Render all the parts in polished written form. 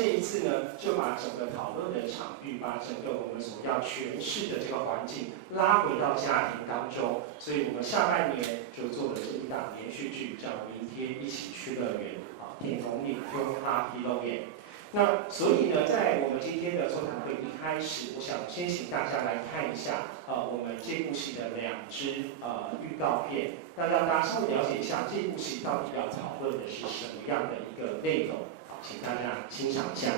这一次呢，就把整个讨论的场域，把整个我们所要诠释的这个环境拉回到家庭当中。所以我们下半年就做了这一档连续剧，叫《明天一起去乐园》啊，天空里用 Happy 乐园。那所以呢，在我们今天的座谈会一开始，我想先请大家来看一下我们这部戏的2支预告片，那让大家稍微了解一下这部戏到底要讨论的是什么样的一个内容。好，请大家欣赏一下。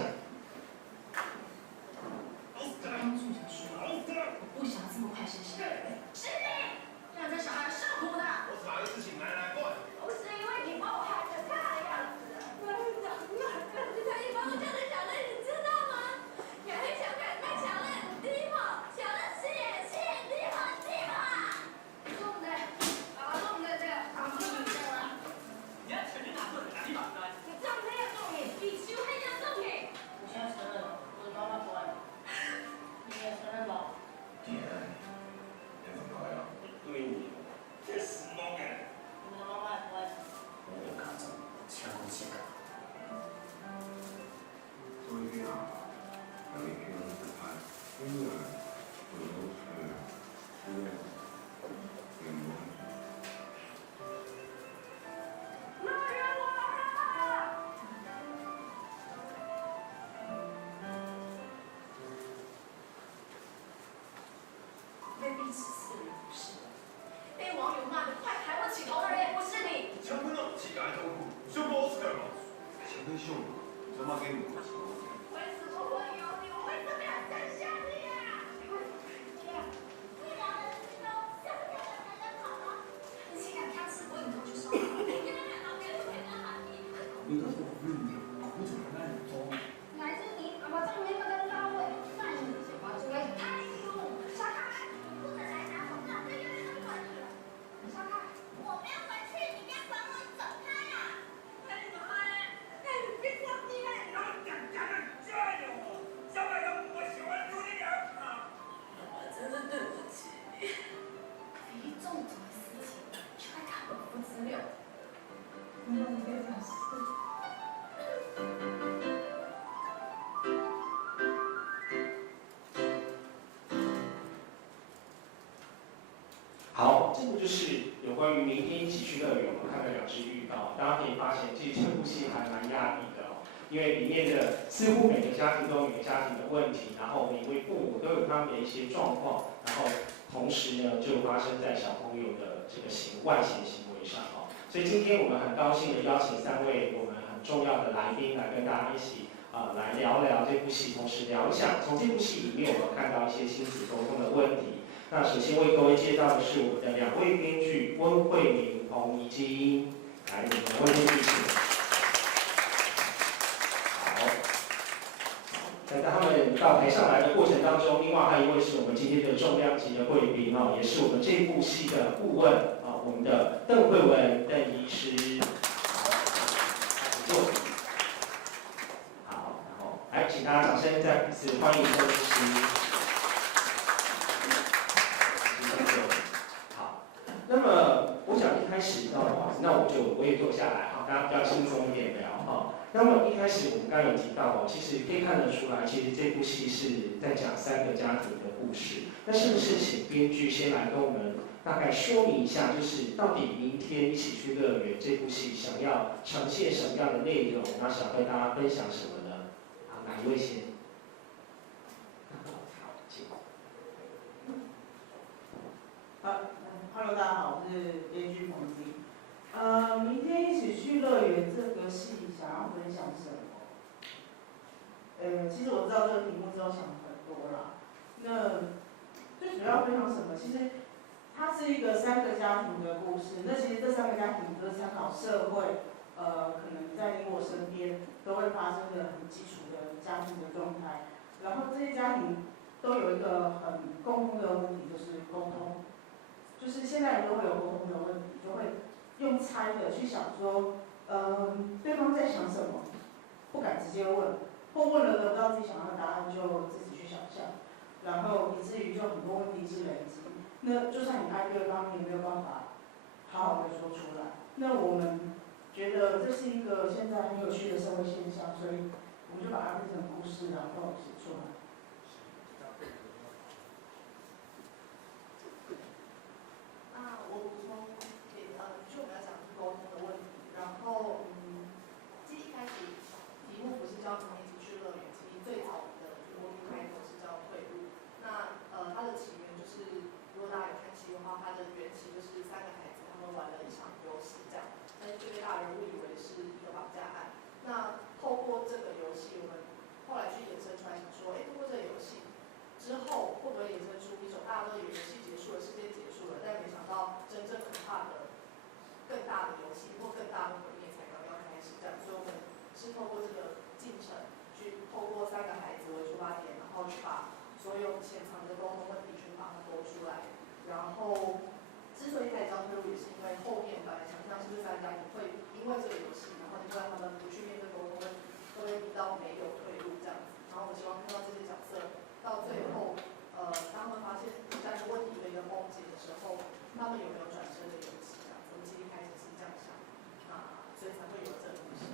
刚住着说，我不想这么快生小孩。是你，让这小孩受苦的。我找一个事情来过。不是因为你把我害成这样子。他一把我叫成小人，你知道吗？小黑小干太小了，地方小人吃也是地方。弄的，弄的这个，好不你这了。你要承认哪做哪里把的？你这样这样弄你，比修黑要弄你。我现在承认了，我的妈妈不爱我。你也承认吧？你爱你，你怎么了？对你，这是弄的。你的妈妈也不爱你。我有感情，全部写的。所以啊，有一天我发现，我都是原本。被逼死的人不是我，被网友骂得快抬不起头的人也不是你。强迫到乞丐痛苦，就不是的嘛。强迫凶，怎么给你？为什么会有你？我为什么要生下你啊？你两个人都像个男人好吗？你竟然挑刺我以后就收了，你们两个别骗他喊你。你都是我问你，我怎么让你做？乃至你把账面跟大卫，那你就把这个哎呦，沙卡，不能来拿手杖，这有点太管你了。沙卡，我没有回去，你不要管我，你走开呀！哎你妈哎，哎你别着急嘞。然后讲的加油，小白人我喜欢有点啊。我真的对不起你。非重大的事情却会看不负资料。没有这种事。好，这个就是有关于明天一起去乐园，我们看了2支预告，大家可以发现，这部戏还蛮压抑的哦，因为里面的似乎每个家庭都有每个家庭的问题，然后每位父母都有他们的一些状况，然后同时呢，就发生在小朋友的这个外显行为上哦。所以今天我们很高兴的邀请3位我们很重要的来宾来跟大家一起来聊聊这部戏，同时聊一下从这部戏里面我们看到一些亲子沟通的问题。那首先为各位介绍的是我们的2位编剧温慧明、彭怡晶，来，你们温编剧请。好，在他们到台上来的过程当中，另外还有一位是我们今天的重量级的贵宾哦，也是我们这部戏的顾问啊，我们的邓慧文邓医师。好，然后来，请大家掌声再一次欢迎邓医师。那么，我想一开始，不好意思，那我也坐下来哈，大家比较轻松一点聊哈。那么一开始我们刚刚有提到哦，其实可以看得出来，其实这部戏是在讲3个家庭的故事。那是不是请编剧先来跟我们大概说明一下，就是到底明天一起去乐园这部戏想要呈现什么样的内容？那想跟大家分享什么呢？好，哪一位先？好，请。Hello， 大家好，我是编剧彭晶。明天一起去乐园这个戏想要分享什么？其实我知道这个题目之后想很多啦。那最主要分享什么？其实它是一个3个家庭的故事。那其实这3个家庭都是参考社会，可能在你我身边都会发生的很基础的家庭的状态。然后这些家庭都有一个很共通的问题，就是沟通。就是现在人都会有沟通的问题，就会用猜的去想说，对方在想什么，不敢直接问，或问了得不到自己想要的答案，就自己去想象，然后以至于就很多问题是累积。那就算你爱对方，你也没有办法好好的说出来。那我们觉得这是一个现在很有趣的社会现象，所以我们就把它变成故事，然后写出来。那我补充给就我们要讲沟通的问题，然后其实一开始题目不是叫童年情绪乐园，其实最早的题目一开头是叫退路。那它的起源就是，如果大家有看戏的话，它的缘起就是三个孩子他们玩了一场游戏这样，但是就被大人误以为是一个绑架案。那透过这个游戏，我们后来去衍生出来想说，通过这个游戏之后，会不会衍生出一种大家都以为游戏结束了，世界结束了，但没想到真正可怕的、更大的游戏或更大的毁灭才刚刚开始这样。所以我们是透过这个进程，去透过三个孩子为出发点，然后去把所有潜藏的沟通问题去把它勾出来。然后之所以开始叫退路，也是因为后面我本来想象是不是三家庭会因为这个游戏，然后就让他们不去面对沟通问题，都会逼到没有退路这样子。然后我希望看到这些角色到最后，当他们发现三个问题的一个崩解的时候，他们有没有转身的勇气这样子。我们其实一开始是这样想，所以才会有这个故事。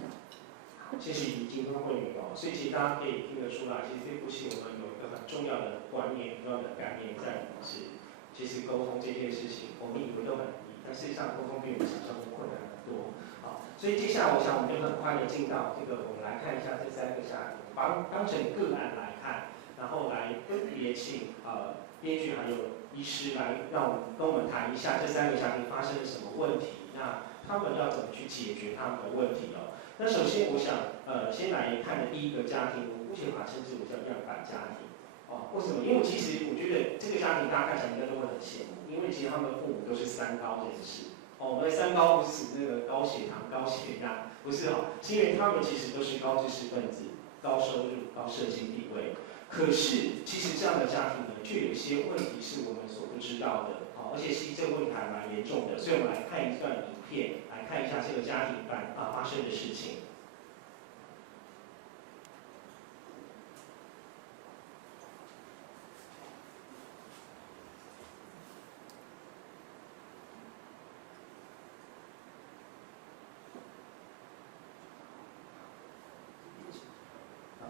谢谢于金跟慧敏哦，所以其实大家可以听得出来，其实这部戏我们有一个很重要的观念、重要的概念在里面是，其实沟通这件事情，我们以为都很容易，但事实上沟通比我们想象中困难很多。好，所以接下来我想我们就很快的进到这个，我们来看一下这三个家庭，当成个案来看，然后来分别请编剧还有医师来让我们跟我们谈一下这三个家庭发生了什么问题，那他们要怎么去解决他们的问题哦。那首先，我想，先来看的第一个家庭，我目前把它称之为叫样板家庭。哦，为什么？因为其实我觉得这个家庭大家看起来应该都会很羡慕，因为其实他们的父母都是三高人士。哦，我们的三高不是指那个高血糖、高血压，不是哦，是因为他们其实都是高知识分子、高收入、高社经地位。可是，其实这样的家庭呢，却有一些问题是我们所不知道的。哦，而且其实这个问题还蛮严重的，所以我们来看一段影片。来看一下这个家庭发生的事情。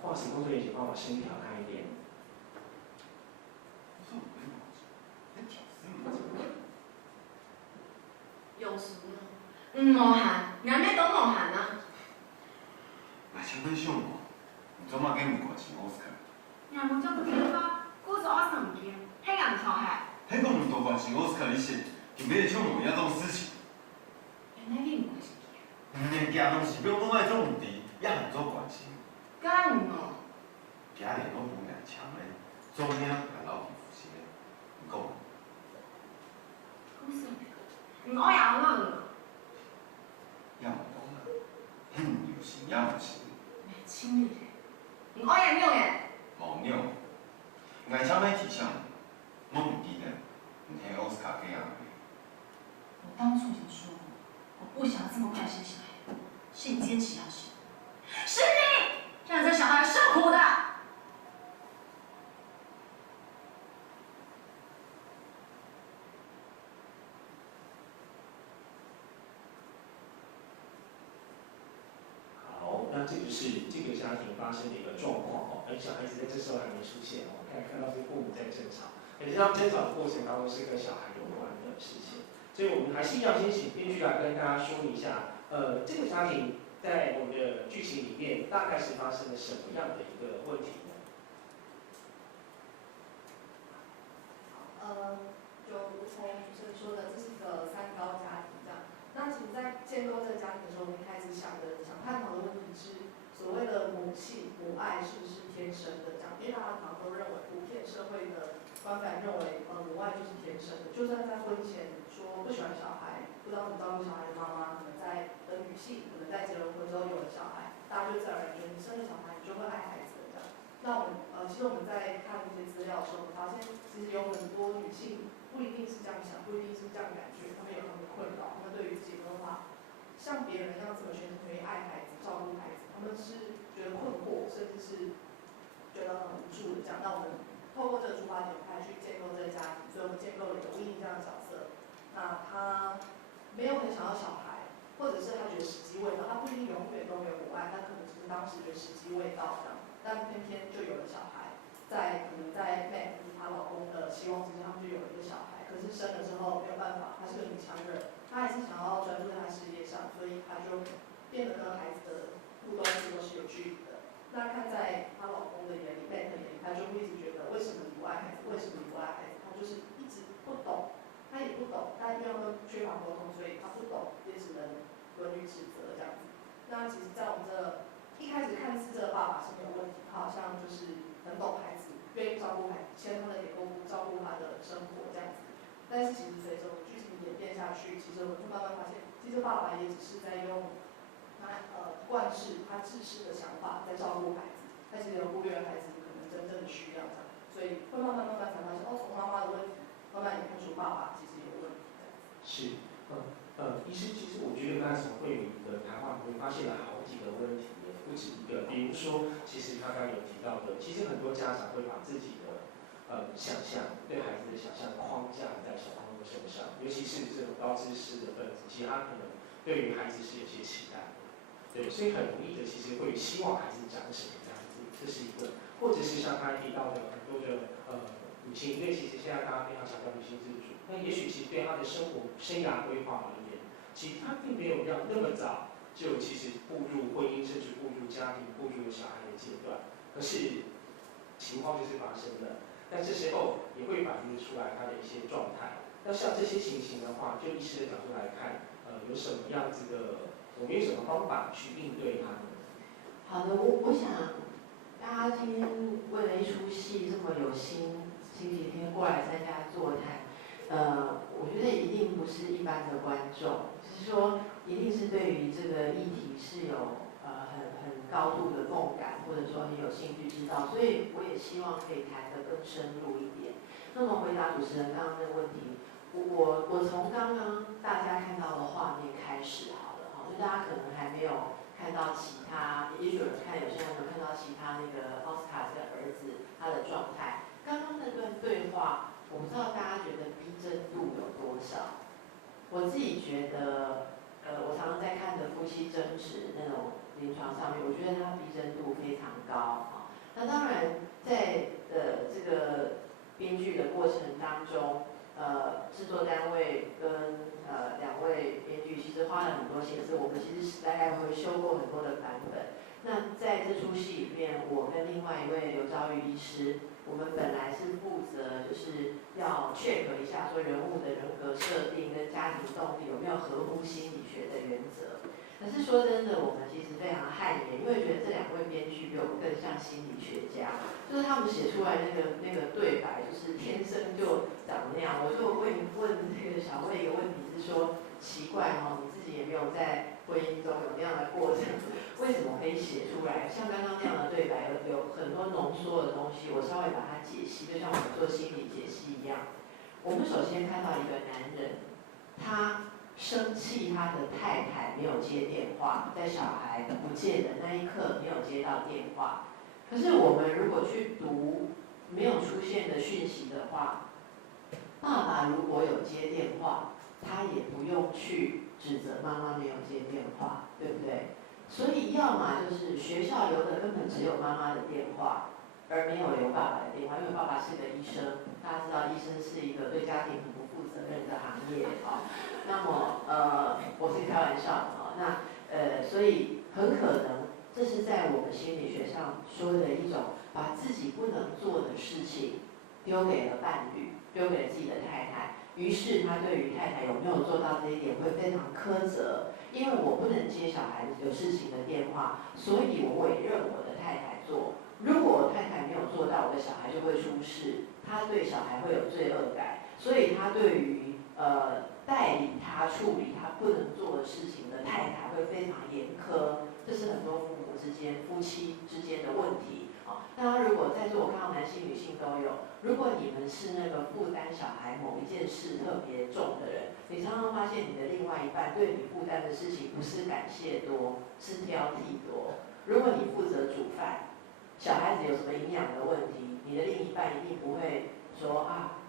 不好意思，工作人员请帮我声音调开一点。有什么？无限，人咩都无限啊！那相当凶哦，你做嘛给唔关心奥斯卡？人冇做不见吧？故做阿什唔见，黑人潮海。迄个唔多关心奥斯卡，你是就别像我一样这种事情。原来你唔关心唔连家拢是表讲爱做问题，也很做关心。敢有哦？家里拢不敢强嘞，做咩敢老皮肤些？唔讲。故事唔爱养我。要唔懂啦，有心也唔是。没亲你，唔爱养我耶。冇鸟，爱啥物提倡？我唔记得，唔听奥斯卡这样。我当初就说过，我不想这么快生小孩，是你坚持要生，是你让这小孩受苦的。好，那这就是这个家庭发生的一个状况哦。小孩子在这时候还没出现哦，看到是父母在争吵，可是他们争吵的过程当中是跟小孩有关的事情，所以我们还是要先请编剧来跟大家说一下，这个家庭在我们的剧情里面大概是发生了什么样的一个问题呢？就如同主持人说的，这是一个三高家庭这样。那其实，在建构这个家庭的时候，我们一开始想探讨的问题是，所谓的母性、母爱是不是天生的这样？因为大家常常都认为，普遍社会的观感认为，母爱就是天生的。就算在婚前说不喜欢小孩，不知道怎么照顾小孩的妈妈，可能在女性，可能在结了婚之后有了小孩，大家就自然而然觉得你生了小孩，你就会爱孩子了这样。那我们其实我们在看一些资料的时候，我们发现其实有很多女性不一定是这样想，不一定是这样感觉，她们有她们的困扰，她们对于自己没有办法像别人一样这么全心全意爱孩子、照顾孩子，她们是觉得困惑，甚至是觉得很无助的这样。那我们透过这个出发点，来去建构这个家庭，所以我们建构了一个威尼这样的角色。那他没有很想要小孩，或者是他觉得时机未到，他不一定永远都没有母爱，但可能只是当时觉得时机未到这样，但偏偏就有了小孩，可能在 Meg 以她老公的希望之下，他们就有了一个小孩，可是生了之后没有办法，她是个女强人，她还是想要专注在她事业上，所以她就变得跟孩子的互动一直都是有距离的。那看在她老公的眼里 ，Meg 的眼里，他就会一直觉得为什么你不爱孩子？为什么你不爱孩子？他就是一直不懂，他也不懂，但因为他们缺乏沟通，所以他不懂，也只能论律指责这样子。那其实，在我们一开始看似这个爸爸是没有问题，他好像就是很懂孩子，愿意照顾孩子，牵他的脸公公，照顾他的生活这样子。但是其实随着剧情演变下去，其实我们就慢慢发现，其实爸爸也只是在用他惯视他自私的想法在照顾孩子，但其实忽略了孩子可能真正的需要这样。所以会慢慢才发现，哦，从妈妈的问题，慢慢也看出爸爸其实有问题这样子。是，医师，其实我觉得刚才从慧敏的谈话里面发现了好几个问题，也不止一个。比如说，其实他刚刚有提到的，其实很多家长会把自己的想象对孩子的想象框架在小朋友身上，尤其是这种高知识的分子，其实他可能对于孩子是有些期待的，对，所以很容易的其实会希望孩子长什么样子，这是一个。或者是像他提到的很多的女性，因为其实现在大家非常强调女性自主，那也许其实对他的生涯规划而言，其实他并没有要那么早就其实步入婚姻，甚至步入家庭、步入小孩的阶段。可是情况就是发生了，那这时候也会反映出来他的一些状态。那像这些情形的话，就医师的角度来看，有什么样子的，我们有什么方法去应对它呢？好的，我想大家今天为了一出戏这么有心，星期天过来参加座谈，我觉得一定不是一般的观众，就是说一定是对于这个议题是有很高度的共感，或者说很有兴趣知道，所以我也希望可以谈得更深入一点。那么回答主持人刚刚那个问题，我从刚刚大家看到的画面开始好了，就大家可能还没有看到其他，也许有人看，有些人没有看到其他那个奥斯卡这个儿子他的状态。刚刚那段对话，我不知道大家觉得逼真度有多少。我自己觉得，我常常在看的夫妻争执那种临床上面，我觉得它逼真度非常高啊。那当然，在这个编剧的过程当中，制作单位跟2位编剧其实花了很多心思，我们其实大概会修过很多的版本。那在这出戏里面，我跟另外一位刘昭瑜医师，我们本来是负责就是要 check 一下说人物的人格设定跟家庭动力有没有合乎心理学的原则。可是说真的，我们其实非常汗颜，因为觉得这2位编剧比我们更像心理学家，就是他们写出来那个对白，就是天生就长那样。我就问那个小魏一个问题是说，奇怪哦，你自己也没有在婚姻中有那样的过程，为什么可以写出来？像刚刚那样的对白，有很多浓缩的东西，我稍微把它解析，就像我们做心理解析一样。我们首先看到一个男人，他生气他的太太没有接电话，在小孩不见的那一刻没有接到电话。可是我们如果去读没有出现的讯息的话，爸爸如果有接电话，他也不用去指责妈妈没有接电话，对不对？所以要么就是学校留的根本只有妈妈的电话，而没有留爸爸的电话，因为爸爸是个医生，大家知道医生是一个对家庭很不负责任的行业啊。那么我是开玩笑的啊。那所以很可能这是在我们心理学上说的一种把自己不能做的事情丢给了伴侣，丢给了自己的太太。于是他对于太太有没有做到这一点会非常苛责，因为我不能接小孩有事情的电话，所以我委任我的太太做。如果我太太没有做到，我的小孩就会出事，他对小孩会有罪恶感，所以他对于代理他处理他不能做的事情的太太会非常严苛，这是很多父母之间、夫妻之间的问题。那如果在座我看到男性、女性都有，如果你们是那个负担小孩某一件事特别重的人，你常常发现你的另外一半对你负担的事情不是感谢多，是挑剔多。如果你负责煮饭，小孩子有什么营养的问题，你的另一半一定不会说啊，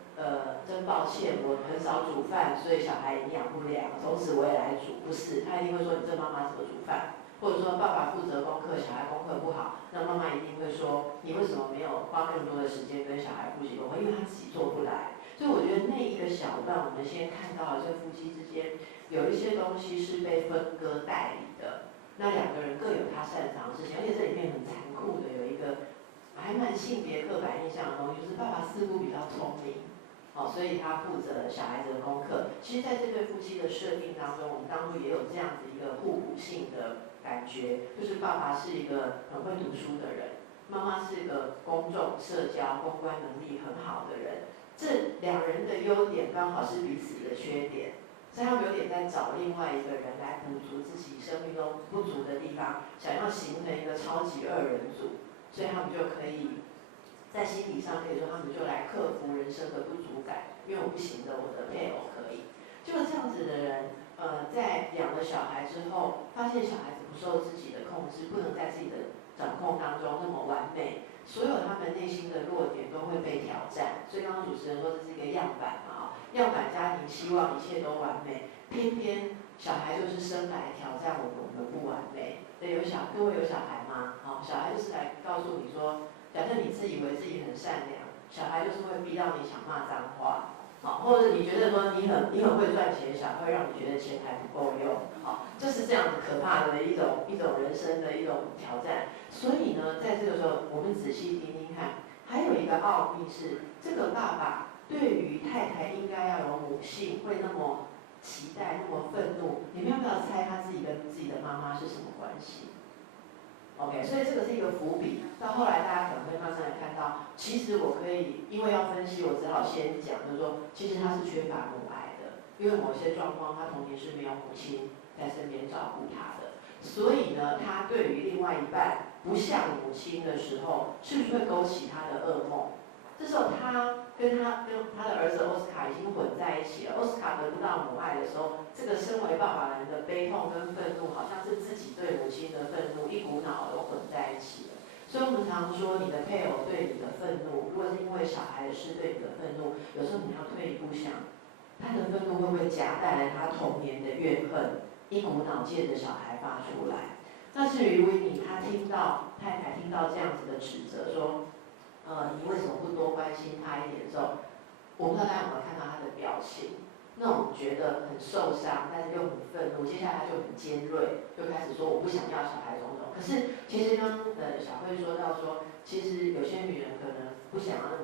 真抱歉，我很少煮饭，所以小孩营养不良，从此我也来煮。不是，他一定会说你这妈妈怎么煮饭，或者说爸爸负责功课，小孩功课不好，那妈妈一定会说你为什么没有花更多的时间跟小孩复习功课，因为他自己做不来。所以我觉得那一个小段，我们先看到了这夫妻之间有一些东西是被分割代理的，那两个人各有他擅长的事情，而且这里面很残酷的有一个还蛮性别刻板印象的东西，就是爸爸似乎比较聪明。所以他负责小孩子的功课。其实，在这对夫妻的设定当中，我们当初也有这样子一个互补性的感觉，就是爸爸是一个很会读书的人，妈妈是一个公众、社交、公关能力很好的人。这两人的优点刚好是彼此的缺点，所以他们有点在找另外一个人来补足自己生命中不足的地方，想要形成一个超级二人组，所以他们就可以。在心理上可以说，他们就来克服人生的不足感，因为我不行的，我的配偶可以。就是这样子的人，在养了小孩之后，发现小孩子不受自己的控制，不能在自己的掌控当中那么完美，所有他们内心的弱点都会被挑战。所以刚刚主持人说这是一个样板嘛，样板家庭希望一切都完美，偏偏小孩就是生来挑战我们不完美。对，各位有小孩吗？小孩就是来告诉你说。假设你自以为自己很善良，小孩就是会逼到你想骂脏话，或者你觉得说你很会赚钱，小孩会让你觉得钱还不够用，就是这样子可怕的一种人生的一种挑战。所以呢，在这个时候，我们仔细听听看，还有一个奥秘是，这个爸爸对于太太应该要有母性，会那么期待，那么愤怒。你们要不要猜他自己跟自己的妈妈是什么关系？OK， 所以这个是一个伏笔。到后来大家可能会慢慢的看到，其实我可以，因为要分析，我只好先讲，就是说，其实他是缺乏母爱的，因为某些状况，他童年是没有母亲在身边照顾他的，所以呢，他对于另外一半不像母亲的时候，是不是会勾起他的噩梦？这时候他跟他的儿子奥斯卡已经混在一起了。奥斯卡得不到母爱的时候，这个身为爸爸人的悲痛跟愤怒，好像是自己对母亲的愤怒一股脑都混在一起了。所以我们常说，你的配偶对你的愤怒，如果是因为小孩的事对你的愤怒，有时候你要退一步想，他的愤怒会不会夹带来他童年的怨恨，一股脑借着小孩发出来？那至于维尼，他听到太太听到这样子的指责说。你为什么不多关心他一点的时候，我不知道大家有没有看到他的表情，那种觉得很受伤，但是又很愤怒，接下来他就很尖锐，就开始说我不想要小孩种种。可是其实刚小慧说到说，其实有些女人可能不想要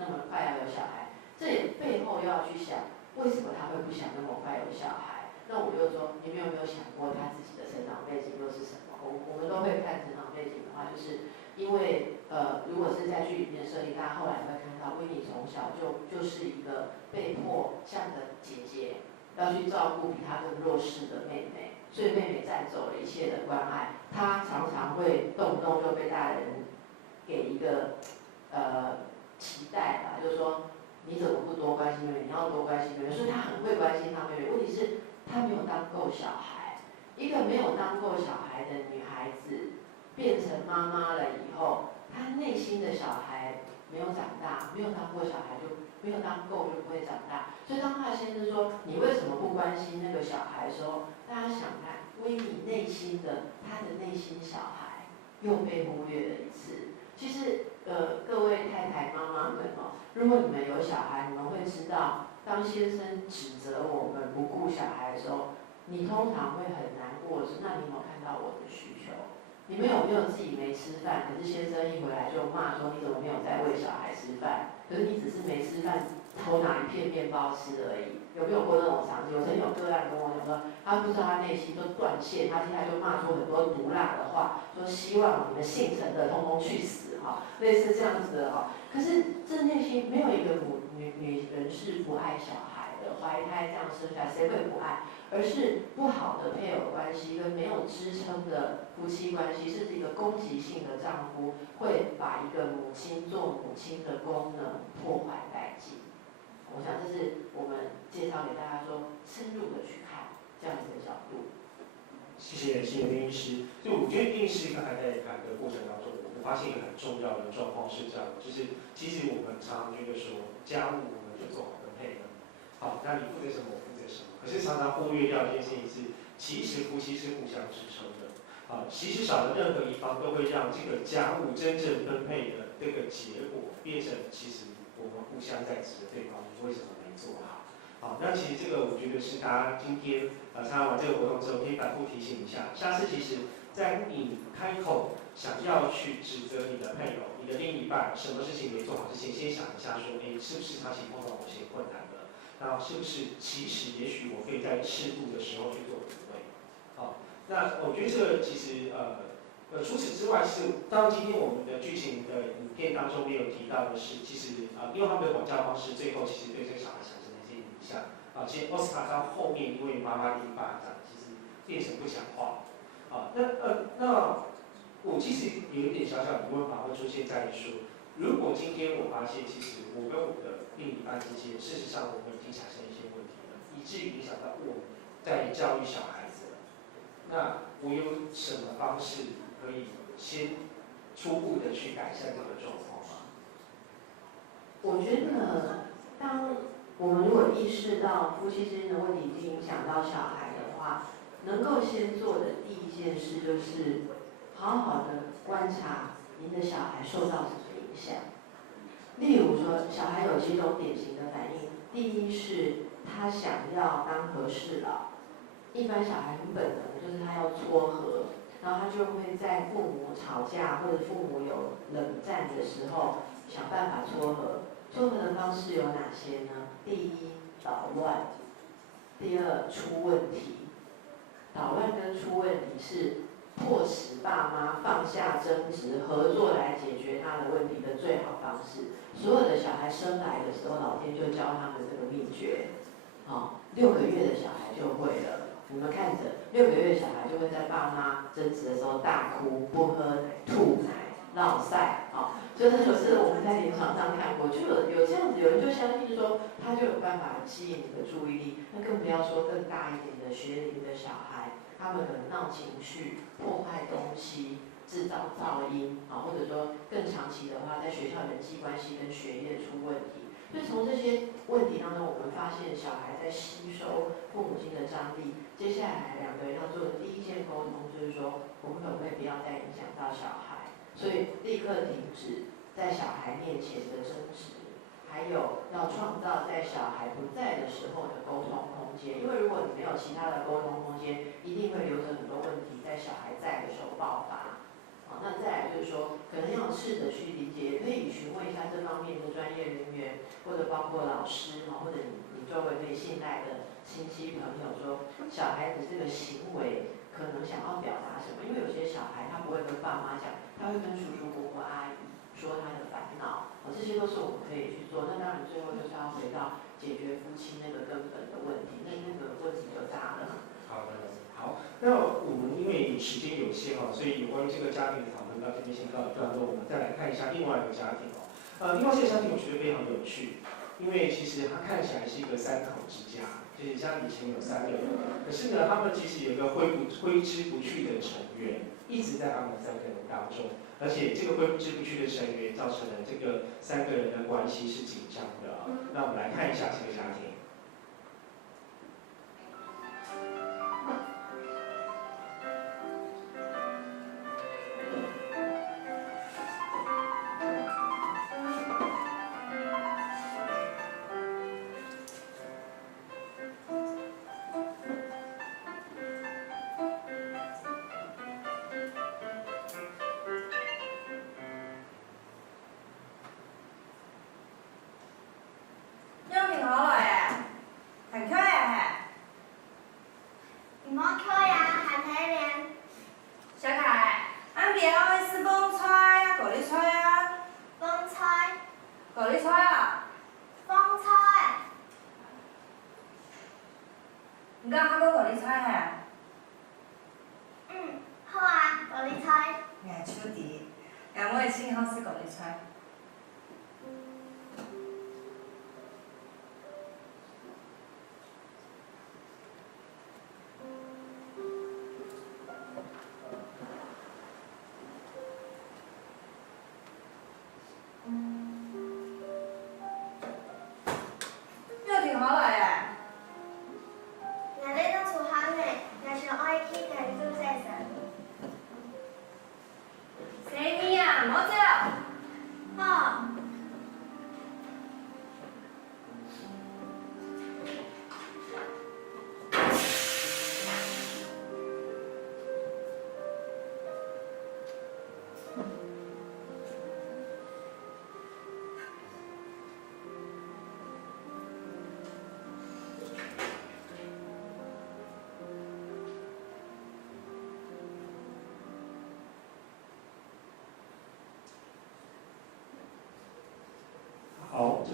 那么快要有小孩，这也背后要去想，为什么她会不想那么快有小孩？那我就说，你们有没有想过她自己的成长背景又是什么？我们都会看成长背景的话，就是因为如果是在剧里面设定，大家后来会看到，维尼从小就是一个被迫像个姐姐，要去照顾比她更弱势的妹妹，所以妹妹占走了一切的关爱，她常常会动不动就被大人给一个期待吧，就是说你怎么不多关心妹妹？你要多关心妹妹，所以她很会关心她妹妹。问题是她没有当够小孩，一个没有当够小孩的女孩子。变成妈妈了以后，她内心的小孩没有长大，没有当过小孩就没有当够就不会长大。所以当她的先生说你为什么不关心那个小孩的时候，大家想看维尼内心的他的内心小孩又被忽略了一次。其实各位太太妈妈们如果你们有小孩，你们会知道，当先生指责我们不顾小孩的时候，你通常会很难过的是，那你有没有看到我的需求？你们有没有自己没吃饭，可是先生一回来就骂说你怎么没有在喂小孩吃饭？可是你只是没吃饭，偷拿一片面包吃而已。有没有过这种场景？我曾经有个案跟我讲说，他不知道他内心就断线，他现在就骂出很多毒辣的话，说希望你们姓陈的通通去死类似这样子的可是这内心没有一个女人是不爱小孩的，怀胎这样生下来，谁会不爱？而是不好的配偶关系跟没有支撑的夫妻关系，甚至一个攻击性的丈夫，会把一个母亲做母亲的功能破坏殆尽。我想这是我们介绍给大家说，深入的去看这样子的角度。谢谢丁医师。就我觉得丁医师刚才在谈的过程当中，我发现一个很重要的状况是这样，就是其实我们常常觉得说家务我们就做好分配呢？好，那你负责什么，我负责什么？可是常常忽略掉一件事情是，其实夫妻是互相支撑的。其实少了任何一方，都会让这个家务真正分配的这个结果变成，其实我们互相在指责对方，你为什么没做好？好，那其实这个我觉得是大家今天参加完这个活动之后，可以反复提醒一下，下次其实在你开口想要去指责你的配偶、你的另一半，什么事情没做好之前，先想一下说，是不是他其实碰到某些困难了？那是不是其实也许我可以在适度的时候去做补位？好。那我觉得这个其实除此之外是，当然今天我们的剧情的影片当中没有提到的是，其实因为他们的管教方式，最后其实对这个小孩产生了一些影响。其实奥斯卡到后面因为妈妈一巴掌，其实变成不讲话。那我其实有一点小小的疑问法会出现在于说，如果今天我发现其实我跟我的另一半之间，事实上我们已经产生一些问题了，以至于影响到我在教育小孩子了。那我有什么方式可以先初步的去改善这个状况吗？我觉得，当我们如果意识到夫妻之间的问题已经影响到小孩的话，能够先做的第一件事就是好好的观察您的小孩受到什么影响。例如说，小孩有几种典型的反应，第一是他想要当和事佬。一般小孩很本能，就是他要撮合，然后他就会在父母吵架或者父母有冷战的时候，想办法撮合。撮合的方式有哪些呢？第一，捣乱；第二，出问题。捣乱跟出问题是迫使爸妈放下争执，合作来解决他的问题的最好方式。所有的小孩生来的时候，老天就教他们这个秘诀。6个月的小孩就会了。你们看着，6个月的小孩就会在爸妈争执的时候大哭、不喝奶、吐奶、闹赛，所以这就是我们在临床上看过，就有这样子，有人就相信说他就有办法吸引你的注意力，那更不要说更大一点的学龄的小孩，他们可能闹情绪、破坏东西、制造噪音，或者说更长期的话，在学校人际关系跟学业出问题。所以从这些问题当中，我们发现小孩在吸收父母亲的张力。接下来2个人要做的第一件沟通就是说，我们可不可以不要再影响到小孩？所以立刻停止在小孩面前的争执，还有要创造在小孩不在的时候的沟通空间。因为如果你没有其他的沟通空间，一定会留着很多问题在小孩在的时候爆发。那再来就是说，可能要试着去理解，也可以询问一下这方面的专业人员，或者包括老师，或者你周围可以信赖的亲戚朋友，说小孩子这个行为可能想要表达什么？因为有些小孩他不会跟爸妈讲，他会跟叔叔伯伯阿姨说他的烦恼，这些都是我们可以去做。那当然最后就是要回到解决夫妻那个根本的问题，那个问题就大了。好，那我们因为时间有限所以有关于这个家庭的讨论到这边先告一段落，我们再来看一下另外一个家庭另外这个家庭我觉得非常有趣，因为其实它看起来是一个3口之家，就是家里以前有3个人，可是呢，他们其实有一个挥之不去的成员，一直在他们3个人当中，而且这个挥之不去的成员造成了这个3个人的关系是紧张的那我们来看一下这个家庭。样品好了耶，很可爱你冇可呀，还睇脸。小凯，俺别后的是风吹啊，狗你吹啊。风吹。狗你吹啊。风吹。你刚还讲狗你吹嘿？好啊，狗你吹。哎，手弟，我的信号是狗你吹。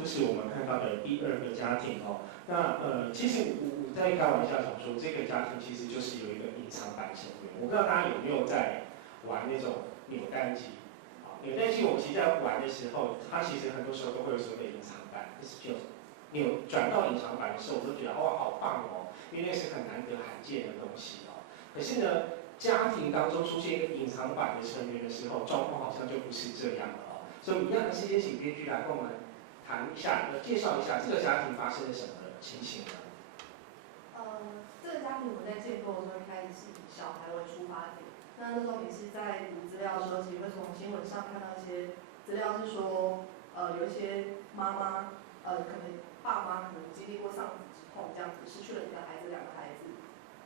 就是我们看到的第二个家庭哦。那其实我在开玩笑讲说，这个家庭其实就是有一个隐藏版行为。我不知道大家有没有在玩那种扭蛋机？扭蛋机我们其实在玩的时候，它其实很多时候都会有所谓的隐藏版，就是转到隐藏版的时候，我都觉得哇好棒哦，因为那是很难得罕见的东西哦。可是呢，家庭当中出现一个隐藏版的成员的时候，状况好像就不是这样了哦。所以一样的是先请编剧来跟我们谈一下，介绍一下这个家庭发生了什么情形呢？这个家庭我们在建构的时候，一开始是以小孩为出发点。那时候也是在读资料的时候，其实会从新闻上看到一些资料，是说，有一些妈妈，可能爸妈可能经历过丧子之痛，这样子失去了一个孩子、两个孩子，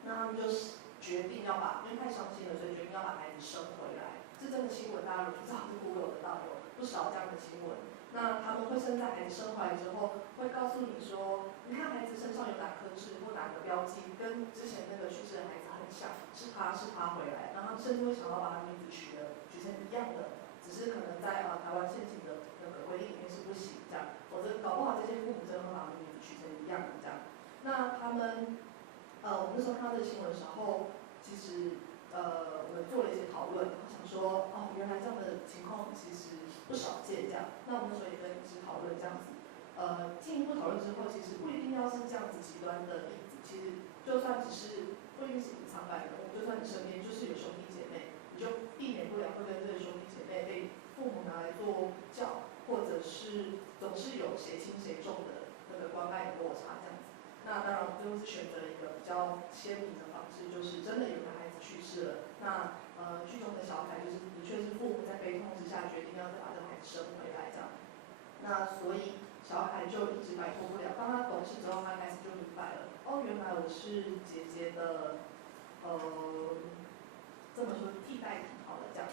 那他们就是决定要因为太伤心了，所以决定要把孩子生回来。这真的新闻大家如果不知道是 Google 得到，有不少这样的新闻。那他们会生在孩子生回来之后，会告诉你说，你看孩子身上有哪颗痣或哪个标记，跟之前那个去世的孩子很像，是他回来。然后他们甚至会想要把他名字取成一样的，只是可能在台湾现行的那个规定里面是不行这样，否则搞不好这些父母真的会把他们名字取成一样的这样。那他们，我们那时候看到这个新闻的时候，其实我们做了一些讨论，想说原来这样的情况其实不少见这样。那我们那时候也跟医师讨论这样子。进一步讨论之后，其实不一定要是这样子极端的例子。其实就算只是不一定是隐藏版人物，就算你身边就是有兄弟姐妹，你就避免不了会跟这个兄弟姐妹被父母拿来做比较，或者是总是有谁轻谁重的那个关爱的落差这样子。那当然，我们最后是选择一个比较鲜明的方式，就是真的有个孩子去世了。那剧中的小凯就是的确是父母在悲痛之下决定要再把这个孩子生回来这样。那所以小凯就一直摆脱不了。当他懂事之后，他开始就明白了，原来我是姐姐的，这么说替代品好了这样。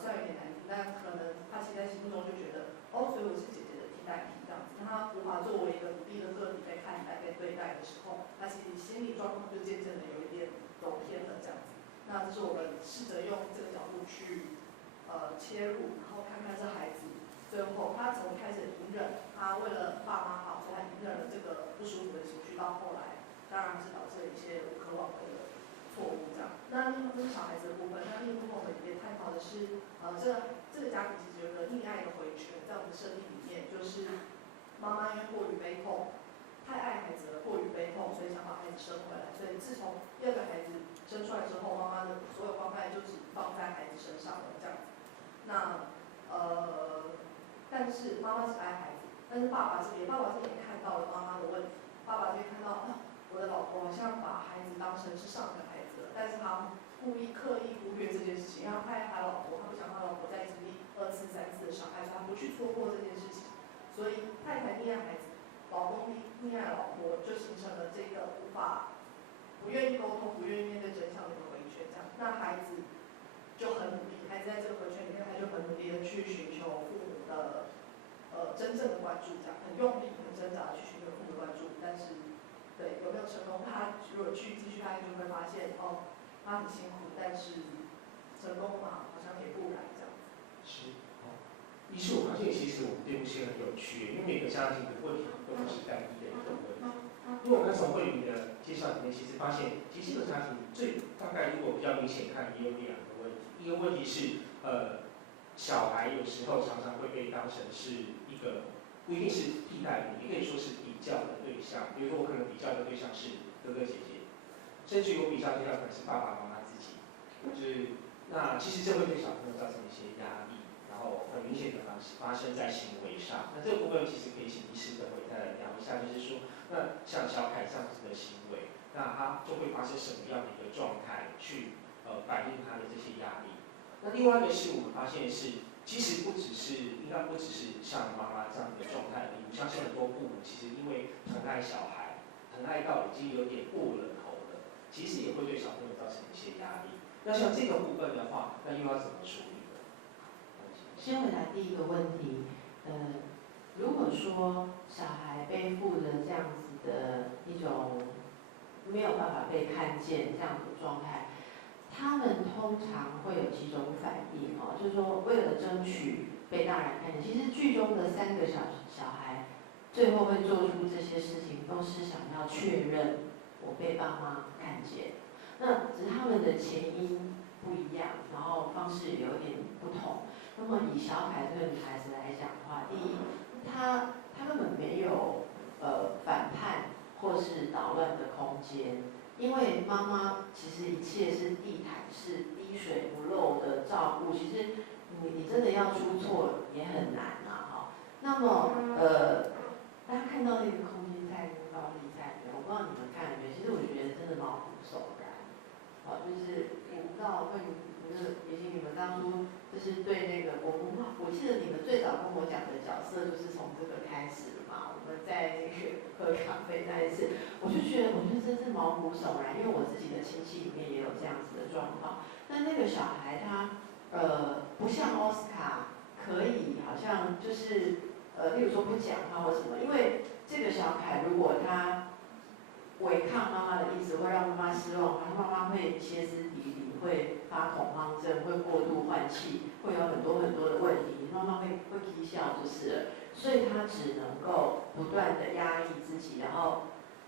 虽然有点难听，但可能他其实在心目中就觉得，所以我是姐姐的替代品这样子。那他无法作为一个独立的个体被看待、被对待的时候，他其实心理状况就渐渐的有一点走偏了这样子。那这是我们试着用这个角度去切入，然后看看这孩子最后他从一开始隐忍，他为了爸妈好，所以他隐忍了这个不舒服的情绪，到后来当然是导致了一些无可挽回的错误这样。那另外这是小孩子的部分，那另一部分我们也探讨的是这个家庭其实有一个溺爱的回圈，在我们的设定里面，就是妈妈因为过于悲痛，太爱孩子了，过于悲痛，所以想把孩子生回来。所以自从第二个孩子生出来之后，妈妈的所有关爱就只放在孩子身上了这样子。那但是妈妈只爱孩子，但是爸爸这边看到了妈妈的问题，爸爸这边看到我的老婆好像把孩子当成是上个孩子了，但是他刻意忽略这件事情，因为他爱他老婆，他不想他老婆再经历2次、3次的伤害，所以他不去戳破这件事情。所以太太溺爱孩子，老公溺爱老婆，就形成了这个不愿意沟通、不愿意面对真相的一个回圈。这样，那孩子就很努力，孩子在这个回圈里面，他就很努力的去寻求父母的真正的关注，这样很用力、很挣扎的去寻求父母的关注，但是对有没有成功，他如果去继续看，就会发现他很辛苦，但是成功嘛，好像也不然这样。是，一是我发现其实我们这部戏很有趣，因为每个家庭的问题都不是单一的一个问题。因为我们从慧玲的介绍里面，其实发现，其实这个家庭大概如果比较明显看，也有2个问题。一个问题是，小孩有时候常常会被当成是一个不一定是替代品，也可以说是比较的对象。比如说，我可能比较的对象是哥哥姐姐，甚至于我比较对象可能是爸爸妈妈自己。那其实这会对小朋友造成一些压力，然后很明显的发生在行为上。那这个部分其实可以请医师等会再来聊一下，就是说，那像小凯这样子的行为，那他就会发生什么样的一个状态去反映他的这些压力。那另外一个是我们发现是，其实应该不只是像妈妈这样的状态而已。我相信很多父母其实因为疼爱小孩，疼爱到已经有点过了头了，其实也会对小朋友造成一些压力。那像这个部分的话，那又要怎么处理呢？先回答第一个问题，如果说小孩背负着这样子的一种没有办法被看见这样的状态，他们通常会有几种反应就是说为了争取被大人看见，其实剧中的3个小孩最后会做出这些事情，都是想要确认我被爸妈看见。那只是他们的前因不一样，然后方式也有点不同。那么以小凯这个女孩子来讲的话，第一，她根本没有反叛或是捣乱的空间，因为妈妈其实一切是地毯式、滴水不漏的照顾。其实你真的要出错也很难啊，哈。那么大家看到那个空间在那个高丽在里面，我不知道你们看了没有，其实我觉得真的毛骨悚然。好，就是我不知道会，就是也许你们当初就是对那个我记得你们最早跟我讲的角色就是从这个开始的嘛。我们在那个喝咖啡那一次，我就觉得真是毛骨悚然，因为我自己的亲戚里面也有这样子的状况。但那个小孩他不像奥斯卡可以好像就是例如说不讲话或什么，因为这个小凯如果他违抗妈妈的意思，会让妈妈失望，妈妈会歇斯底里，会发恐慌症，会过度换气，会有很多的问题，妈妈会啼笑就是了。所以他只能够不断的压抑自己，然后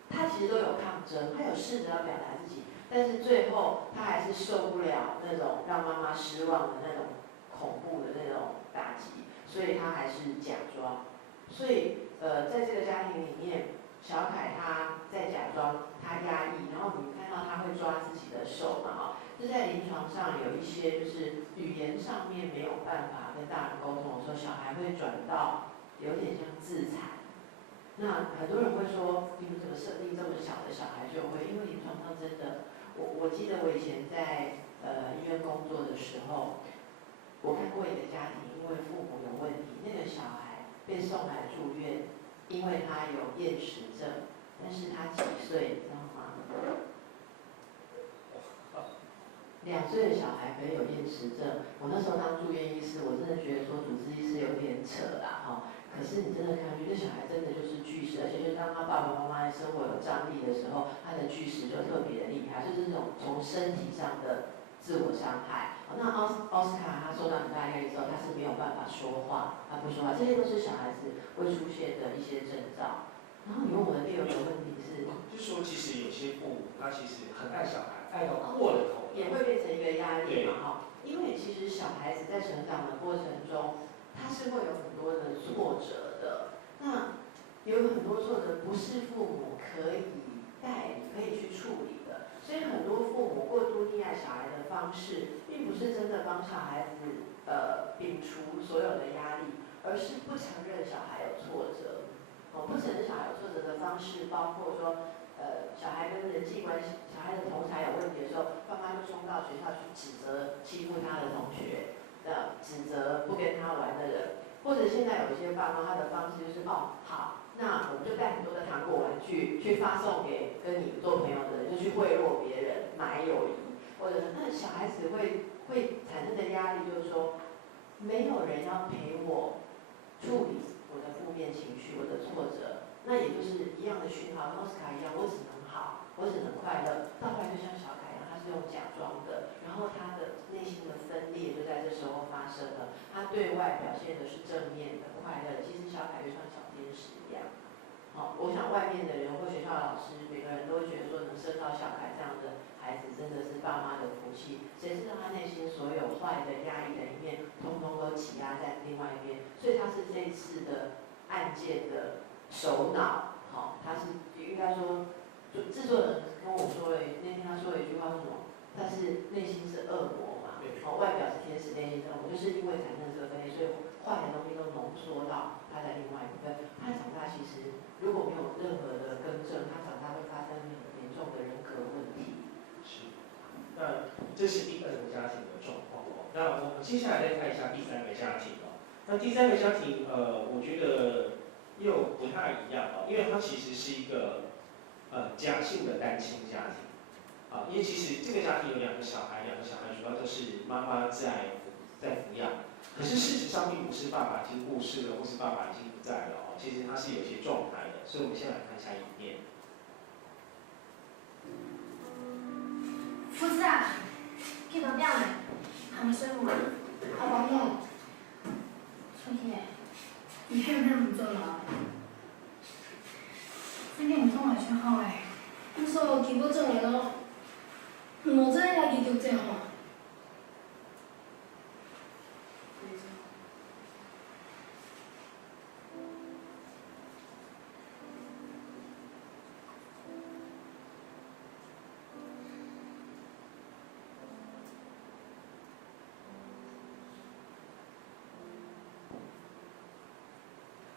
他其实都有抗争，他有试着要表达自己，但是最后他还是受不了那种让妈妈失望的那种恐怖的那种打击，所以他还是假装。所以在这个家庭里面，小凯他在假装，他压抑，然后你看到他会抓自己的手嘛，哈，就在临床上有一些就是语言上面没有办法跟大人沟通的时候，小孩会转到有点像自残。那很多人会说，你们怎么设定这么小的小孩就会？因为临床上真的，我记得我以前在医院工作的时候，我看过一个家庭，因为父母有问题，那个小孩被送来住院，因为他有厌食症，但是他几岁，你知道吗？2岁的小孩可以有厌食症。我那时候当住院医师，我真的觉得说主治医师有点扯啦，哈。可是你真的看，觉得小孩真的就是巨食，而且就是当他爸爸妈妈生活有张力的时候，他的巨食就特别的厉害，就是这种从身体上的自我伤害。那奥斯卡他受到很大压力之后，他是没有办法说话，他不说话，这些都是小孩子会出现的一些征兆。然后你问我的第二个问题是，就说其实有些父母他其实很爱小孩，爱到过了头，也会变成一个压力嘛，哈。因为其实小孩子在成长的过程中，他是会有很多的挫折的。那有很多挫折不是父母可以代理、可以去处理的，所以很多父母过度溺爱小孩的方式，并不是真的帮小孩子摒除所有的压力，而是不承认小孩有挫折。不承认小孩有挫折的方式，包括说，小孩跟人际关系，小孩的同侪有问题的时候，爸妈就冲到学校去指责欺负他的同学，指责不跟他玩的人，或者现在有一些爸妈他的方式就是好，那我们就带很多的糖果玩具去发送给跟你做朋友的人，就去贿赂别人买友谊，或者那小孩子会产生的压力就是说，没有人要陪我处理我的负面情绪，我的挫折，那也就是一样的讯号，跟奥斯卡一样，我只能好，我只能快乐。到后来就像小凯一样，他是用假装的，然后他的内心的分裂就在这时候发生了。他对外表现的是正面的快乐，其实小凯就像小天使一样。我想外面的人或学校的老师，每个人都会觉得说，能生到小凯这样的孩子，真的是爸妈的福气。谁知道他内心所有坏的、压抑的一面，通通都挤压在另外一边。所以他是这一次的案件的首脑。他是应该说，就制作人跟我说了，那天他说了一句话是什么？他是内心是恶魔嘛，外表是天使，内心是恶魔，就是因为产生这个分裂，所以坏的东西都浓缩到他的另外一部分。他长大其实如果没有任何的更正，他长大会发生很严重的人格问题。是，那这是第2个家庭的状况哦。那我们接下来再看一下第3个家庭哦。那第3个家庭，我觉得又不太一样哦，因为它其实是一个假性的单亲家庭啊，因为其实这个家庭有2个小孩，2个小孩主要都是妈妈在抚养，可是事实上并不是爸爸已经过世了，或是爸爸已经不在了哦，其实他是有些状态的，所以我们先来看一下影片。夫子啊，去到边嘞？还没睡吗？阿王爷，春天，你看他们做了，严重的缺好诶，所以基本做嘢咯，无做也继续做吼。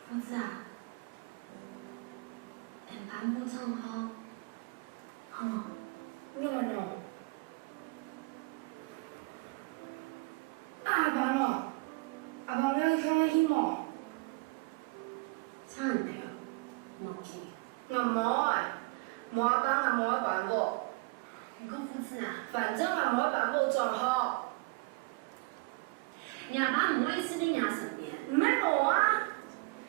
夫子啊，下班不唱好。吼，你安怎？阿爸咯，阿爸要去看戏无？差唔对，冇去。我无啊，无阿爸也无阿爸某，你讲夫子啊，反正也无阿爸某装好。你阿爸唔会是你娘身边。唔免无啊，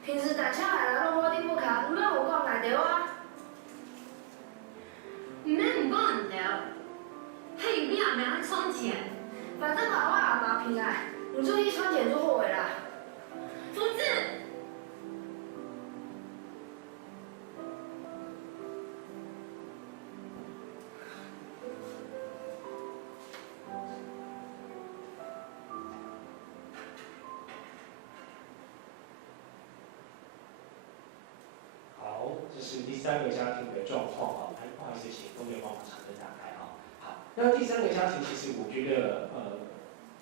平时打车来啦，拢我伫不卡，唔免有讲来着啊。唔免唔讲唔对，嘿，你也免去充钱。反正把我阿爸平安，唔注意穿钱就后悔啦。夫子。好，这是第三个家庭的状况啊。不好意思，请公园帮忙场灯打开啊。好，那第三个家庭，其实我觉得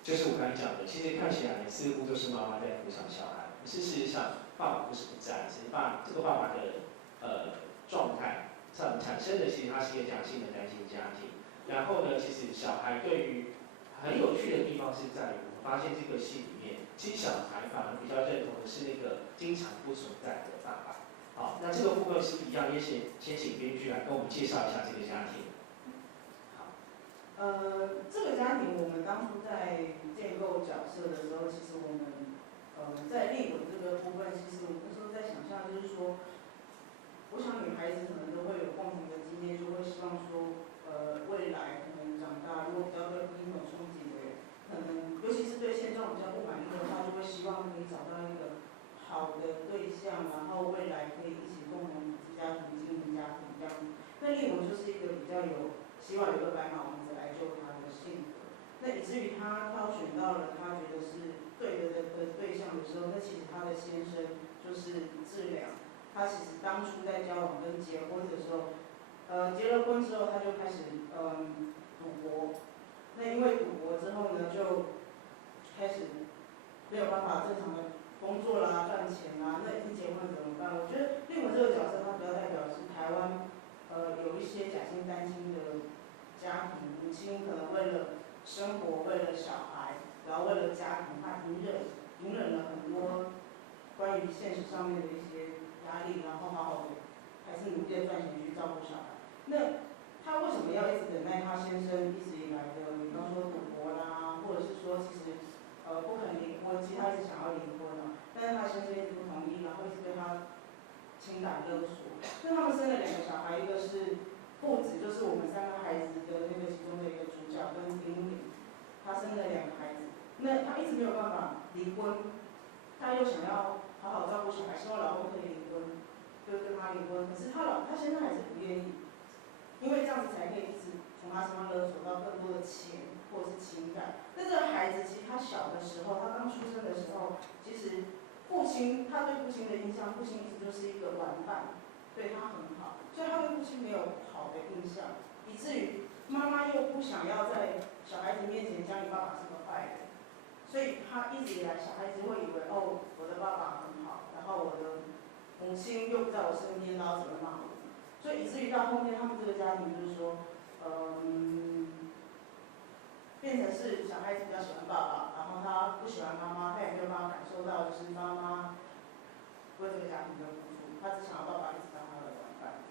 就是我刚才讲的，其实看起来似乎都是妈妈在抚养小孩，可是事实上爸爸不是不在，只是这个爸爸的状态上产生的，其实他是一个两性的单亲家庭。然后呢，其实小孩对于很有趣的地方是在于，我发现这个戏里面，其实小孩反而比较认同的是那个经常不存在的爸爸。好，那这个部分是一样，也先请编剧来跟我们介绍一下这个家庭。这个家庭我们当初在建构角色的时候，其实我们在立文这个部分，其实我们那时候在想象，就是说，我想女孩子可能都会有共同的经验，就会希望说，未来可能长大，如果比较对婚姻有憧憬的人，可能尤其是对现状比较不满意的话，就会希望可以找到一个好的对象，然后未来可以一起共同组织家庭、经营家庭这样。那立文就是一个比较希望有个白马王子来救他的性格，那以至于他挑选到了他觉得是对的对象的时候，那其实他的先生就是治良，他其实当初在交往跟结婚的时候，结了婚之后他就开始赌博，那因为赌博之后呢，就开始没有办法正常的工作啦、赚钱啦，那已经结婚了怎么办？我觉得立文这个角色，他比较代表的是台湾有一些假性单亲的家庭，母亲可能为了生活，为了小孩，然后为了家庭，他隐忍了很多关于现实上面的一些压力，然后好好的还是努力的赚钱去照顾小孩。那他为什么要一直等待他先生一直以来的，比方说赌博啦，或者是说其实不肯离婚，其实他一直想要离婚啊，但是他先生一直不同意，然后一直对他情感勒索。那他们生了2个小孩，一个是父子，就是我们3个孩子的那个其中的一个主角跟丁玲，他生了2个孩子，那他一直没有办法离婚，他又想要好好照顾小孩，希望老公可以离婚，就跟他离婚，可是他先生还是不愿意，因为这样子才可以一直从他身上勒索到更多的钱或者是情感。那这个孩子其实他小的时候，他刚出生的时候，其实他对父亲的印象，父亲一直就是一个玩伴，对他很好，所以他对父亲没有好的印象，以至于妈妈又不想要在小孩子面前讲你爸爸是个坏人，所以他一直以来小孩子会以为哦，我的爸爸很好，然后我的母亲又不在我身边，然后只会骂我，所以以至于到后面他们这个家庭就是说，变成是小孩子比较喜欢爸爸，然后他不喜欢妈妈，他也没有办法感受到就是妈妈为这个家庭的付出，他只想要爸爸一直当他的玩伴。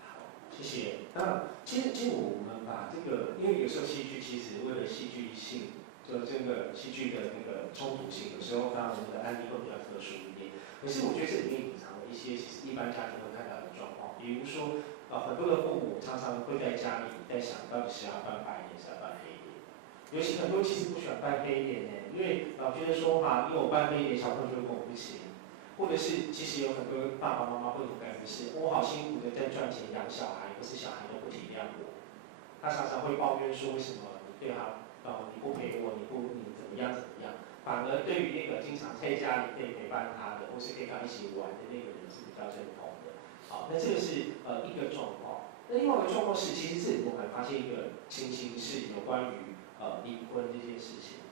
好，谢谢。那其实我们把这个，因为有时候戏剧其实为了戏剧性，就这个戏剧的那个冲突性，有时候当然我们的案例会比较特殊一点。可是我觉得这里面隐藏了一些其实一般家庭会看到的状况，比如说很多的父母常常会在家里在想，到底是要办白脸，是要办黑脸。尤其很多其实不喜欢办黑脸呢，因为老觉得说嘛，因为我办黑脸，小朋友就会跟我不亲，或者是其实有很多爸爸妈妈会有感觉是，我好辛苦的在赚钱养小孩，可是小孩都不体谅我，他常常会抱怨说为什么你对他，你不陪我，你怎么样怎么样，反而对于那个经常在家里可以陪伴他的，或是跟他一起玩的那个人是比较认同的。好，那这个是一个状况。那另外一个状况是，其实这里我还发现一个情形是有关于离婚这件事情。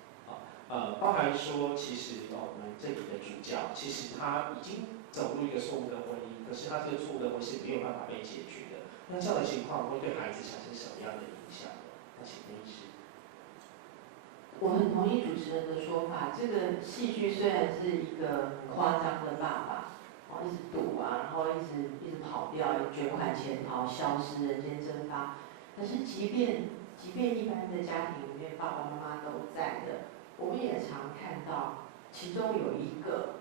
包含说，其实我们这里的主教，其实他已经走入一个错误的婚姻，可是他这个错误的婚姻是没有办法被解决的。那这样的情况会对孩子产生什么样的影响呢？那请林医师。我很同意主持人的说法，这个戏剧虽然是一个很夸张的爸爸，一直赌啊，然后一直跑掉，卷款潜逃、消失、人间蒸发，可是即便一般的家庭里面爸爸妈妈都在的，我们也常看到，其中有一个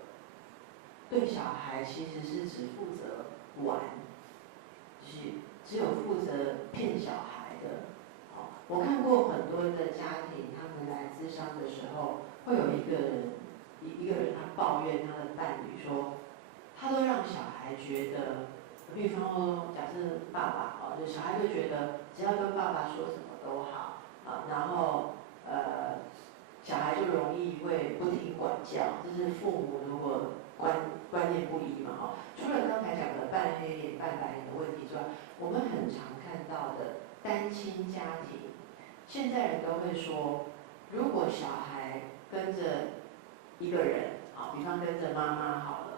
对小孩其实是只负责玩，就是只有负责骗小孩的。我看过很多的家庭，他们来咨商的时候，会有一个人他抱怨他的伴侣说，他都让小孩觉得，比方说假设爸爸就小孩就觉得只要跟爸爸说什么都好然后小孩就容易会不听管教，这是父母如果观念不一嘛除了刚才讲的半黑脸半白脸的问题之外，我们很常看到的单亲家庭，现在人都会说，如果小孩跟着一个人比方跟着妈妈好了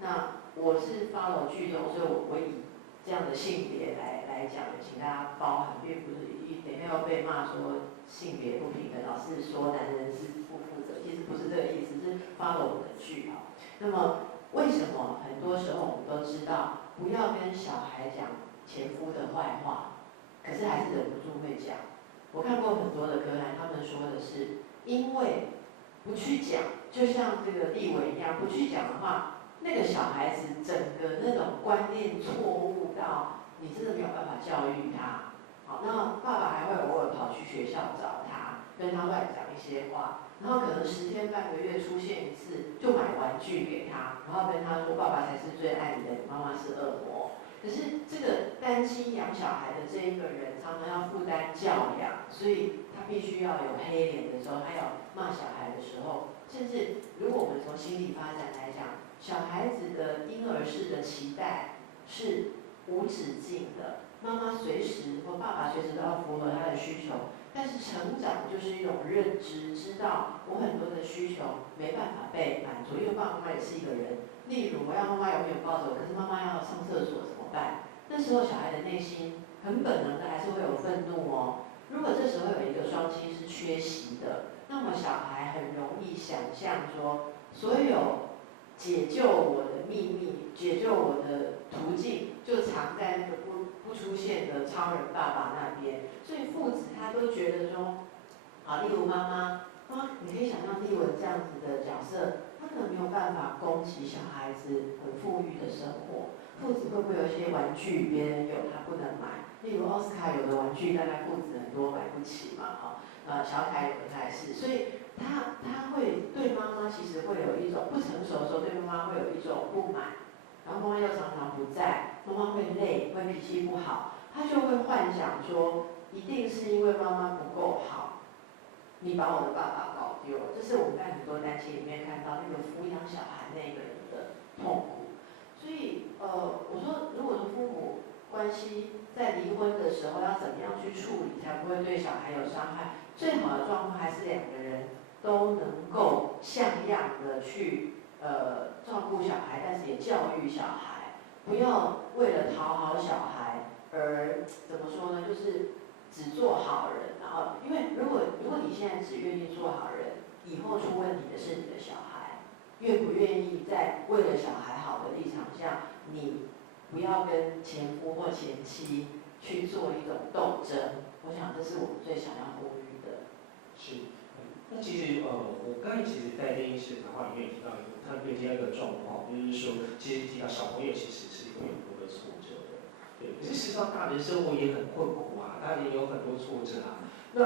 那我是 follow 剧中，所以我以这样的性别来讲，请大家包含，并不是等一下要被骂说性别不平等，老是说男人是不负责，其实不是这个意思，是 follow 我的剧那么为什么很多时候我们都知道不要跟小孩讲前夫的坏话，可是还是忍不住会讲？我看过很多的个案，他们说的是因为不去讲，就像这个立委一样，不去讲的话，那个小孩子整个那种观念错误到你真的没有办法教育他。那爸爸还会偶尔跑去学校找他，跟他乱讲一些话，然后可能10天半个月出现一次，就买玩具给他，然后跟他说爸爸才是最爱你的，你妈妈是恶魔。可是这个单亲养小孩的这一个人，常常要负担教养，所以他必须要有黑脸的时候，他要骂小孩的时候，甚至如果我们从心理发展来讲，小孩子的婴儿式的期待是无止境的，妈妈随时或爸爸随时都要符合他的需求。但是成长就是一种认知，知道我很多的需求没办法被满足，因为爸爸妈妈也是一个人。例如我要妈妈永远抱着我，可是妈妈要上厕所怎么办？那时候小孩的内心很本能的还是会有愤怒如果这时候有一个双亲是缺席的，那么小孩很容易想象说，所有解救我的秘密、解救我的途径，就藏在那个不出现的超人爸爸那边。所以父子他都觉得说，例如妈妈，你可以想象丽文这样子的角色，他可能没有办法供给小孩子很富裕的生活。父子会不会有一些玩具别人有他不能买？例如奥斯卡有的玩具，大概父子很多买不起嘛，小凯有的他也是，所以他会对妈妈其实会有一种不成熟的时候，对妈妈会有一种不满，然后妈妈又常常不在，妈妈会累，会脾气不好，他就会幻想说，一定是因为妈妈不够好，你把我的爸爸搞丢了。这是我们在很多单亲里面看到那个抚养小孩那个人的痛苦。所以我说，如果说父母关系在离婚的时候要怎么样去处理，才不会对小孩有伤害？最好的状况还是两个人都能够像样的去照顾小孩，但是也教育小孩，不要为了讨好小孩而怎么说呢？就是只做好人，然后因为如果你现在只愿意做好人，以后出问题的是你的小孩。愿不愿意在为了小孩好的立场下，你不要跟前夫或前妻去做一种斗争？我想这是我们最想要呼吁的。是，那其实我刚才其实在电影室谈话里面也提到一个，他们提到一个状况，就是说，其实提到小朋友其实是会有很多的挫折的，对。可是事实上，大人生活也很困苦大人也有很多挫折那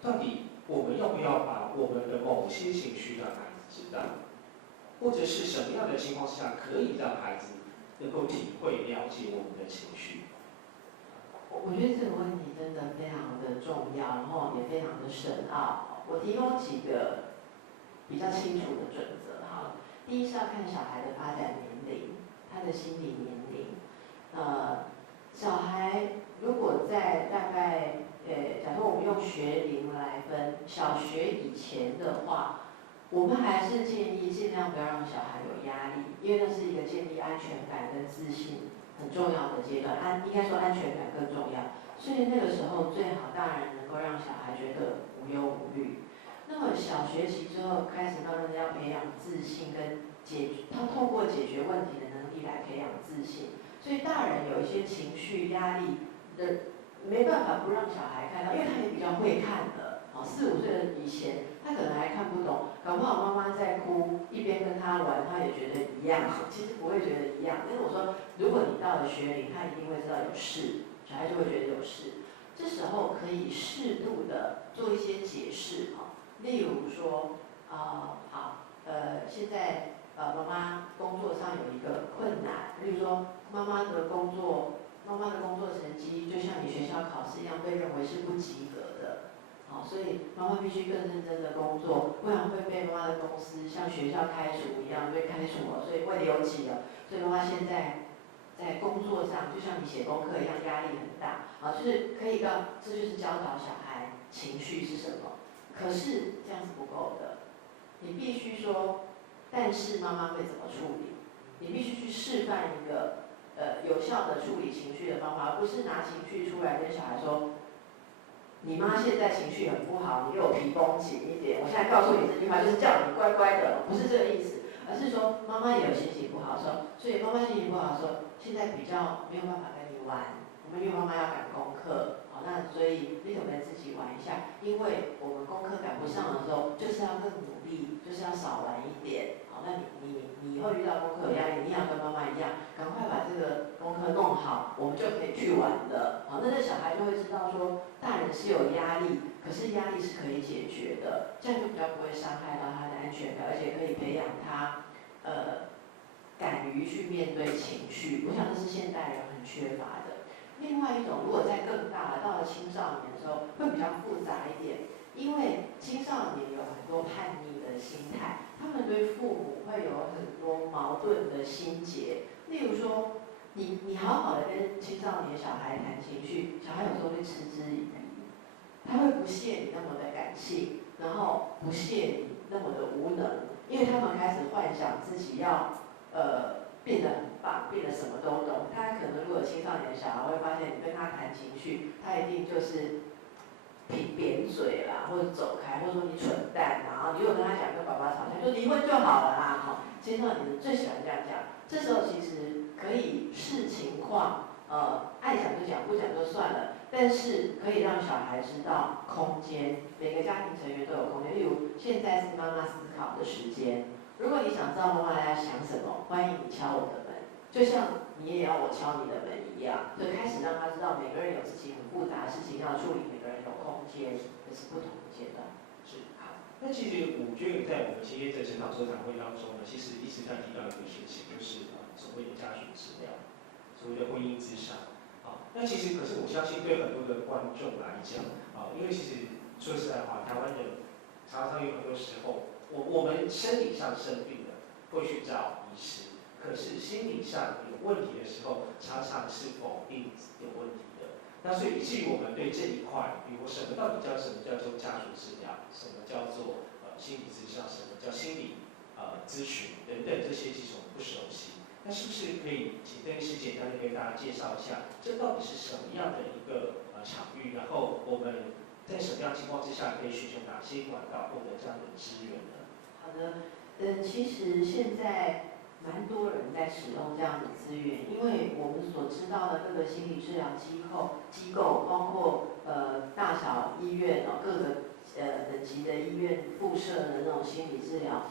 到底我们要不要把我们的某些情绪让孩子知道？或者是什么样的情况下可以让孩子能够体会、了解我们的情绪？我觉得这个问题真的非常的重要，然后也非常的深奥。我提供几个比较清楚的准则哈。第一是要看小孩的发展年龄，他的心理年龄。小孩如果在大概假设我们用学龄来分，小学以前的话，我们还是建议尽量不要让小孩有压力，因为那是一个建立安全感跟自信很重要的阶段。应该说安全感更重要，所以那个时候最好大人能够让小孩觉得无忧无虑。那么小学期之后开始慢慢的要培养自信跟他透过解决问题的能力来培养自信。所以大人有一些情绪压力的，没办法不让小孩看到，因为他也比较会看的。4、5岁的以前，他可能还看不懂，搞不好妈妈在哭，一边跟他玩，他也觉得一样，其实不会觉得一样。但是我说，如果你到了学龄，他一定会知道有事，小孩就会觉得有事。这时候可以适度的做一些解释例如说，现在妈妈工作上有一个困难，例如说妈妈的工作成绩就像你学校考试一样，被认为是不及格的，所以妈妈必须更认真的工作，不然会被妈妈的公司像学校开除一样被开除了，所以会留级了。所以妈妈现在在工作上就像你写功课一样，压力很大就是可以这就是教导小孩情绪是什么。可是这样是不够的，你必须说，但是妈妈会怎么处理？你必须去示范一个有效的处理情绪的方法，而不是拿情绪出来跟小孩说，你妈现在情绪很不好，你给我皮绷紧一点。我现在告诉你这句话就是叫你乖乖的，不是这个意思，而是说妈妈也有心情不好的时候，所以妈妈心情不好的时候，现在比较没有办法跟你玩，因为妈妈要赶功课。那所以你可不可以自己玩一下？因为我们功课赶不上的时候，就是要更努力，就是要少玩一点。那你以后遇到功课有压力，你也要跟妈妈一样，赶快把这个功课弄好，我们就可以去玩了。那这小孩就会知道说，大人是有压力，可是压力是可以解决的，这样就比较不会伤害到他的安全感，而且可以培养他敢于去面对情绪。我想这是现代人很缺乏的。另外一种，如果在更大了，到了青少年的时候，会比较复杂一点，因为青少年有很多叛逆的心态，他们对父母会有很多矛盾的心结。例如说，你好好的跟青少年小孩谈情绪，小孩有时候会嗤之以鼻，他会不屑你那么的感性，然后不屑你那么的无能，因为他们开始幻想自己要变得很棒，变得什么都懂。他可能如果青少年小孩会发现你跟他谈情绪，他一定就是扁嘴啦，或者走开，或者说你蠢蛋啊。你如果跟他讲跟爸爸吵架，就离婚就好了啦。青少年最喜欢这样讲。这时候其实可以视情况，爱讲就讲，不讲就算了。但是可以让小孩知道空间，每个家庭成员都有空间。例如，现在是妈妈思考的时间。如果你想知道妈妈在想什么，欢迎你敲我的门，就像你也要我敲你的门一样，就开始让他知道每个人有自己很复杂的事情要处理，每个人有空间，这是不同的阶段。是好。那其实我觉得在我们今天在成长座谈会当中呢，其实一直在提到一个事情，就是所谓的家属治疗，所谓的婚姻咨商。那其实可是我相信对很多的观众来讲，因为其实说实在话，台湾人常常有很多时候，我们生理上生病了，会去找医师，可是心理上有问题的时候，常常是否定有问题的。那所以以至于我们对这一块，比如什么叫做家属治疗，什么叫做心理咨商，什么叫心理咨询等等这些，其实我们不熟悉。那是不是可以请邓医师简单的跟大家介绍一下，这到底是什么样的一个场域？然后我们在什么样情况之下可以寻求哪些管道获得这样的资源呢？好的，其实现在蛮多人在使用这样的资源，因为我们所知道的各个心理治疗机构，包括大小医院各个等级的医院附设的那种心理治疗，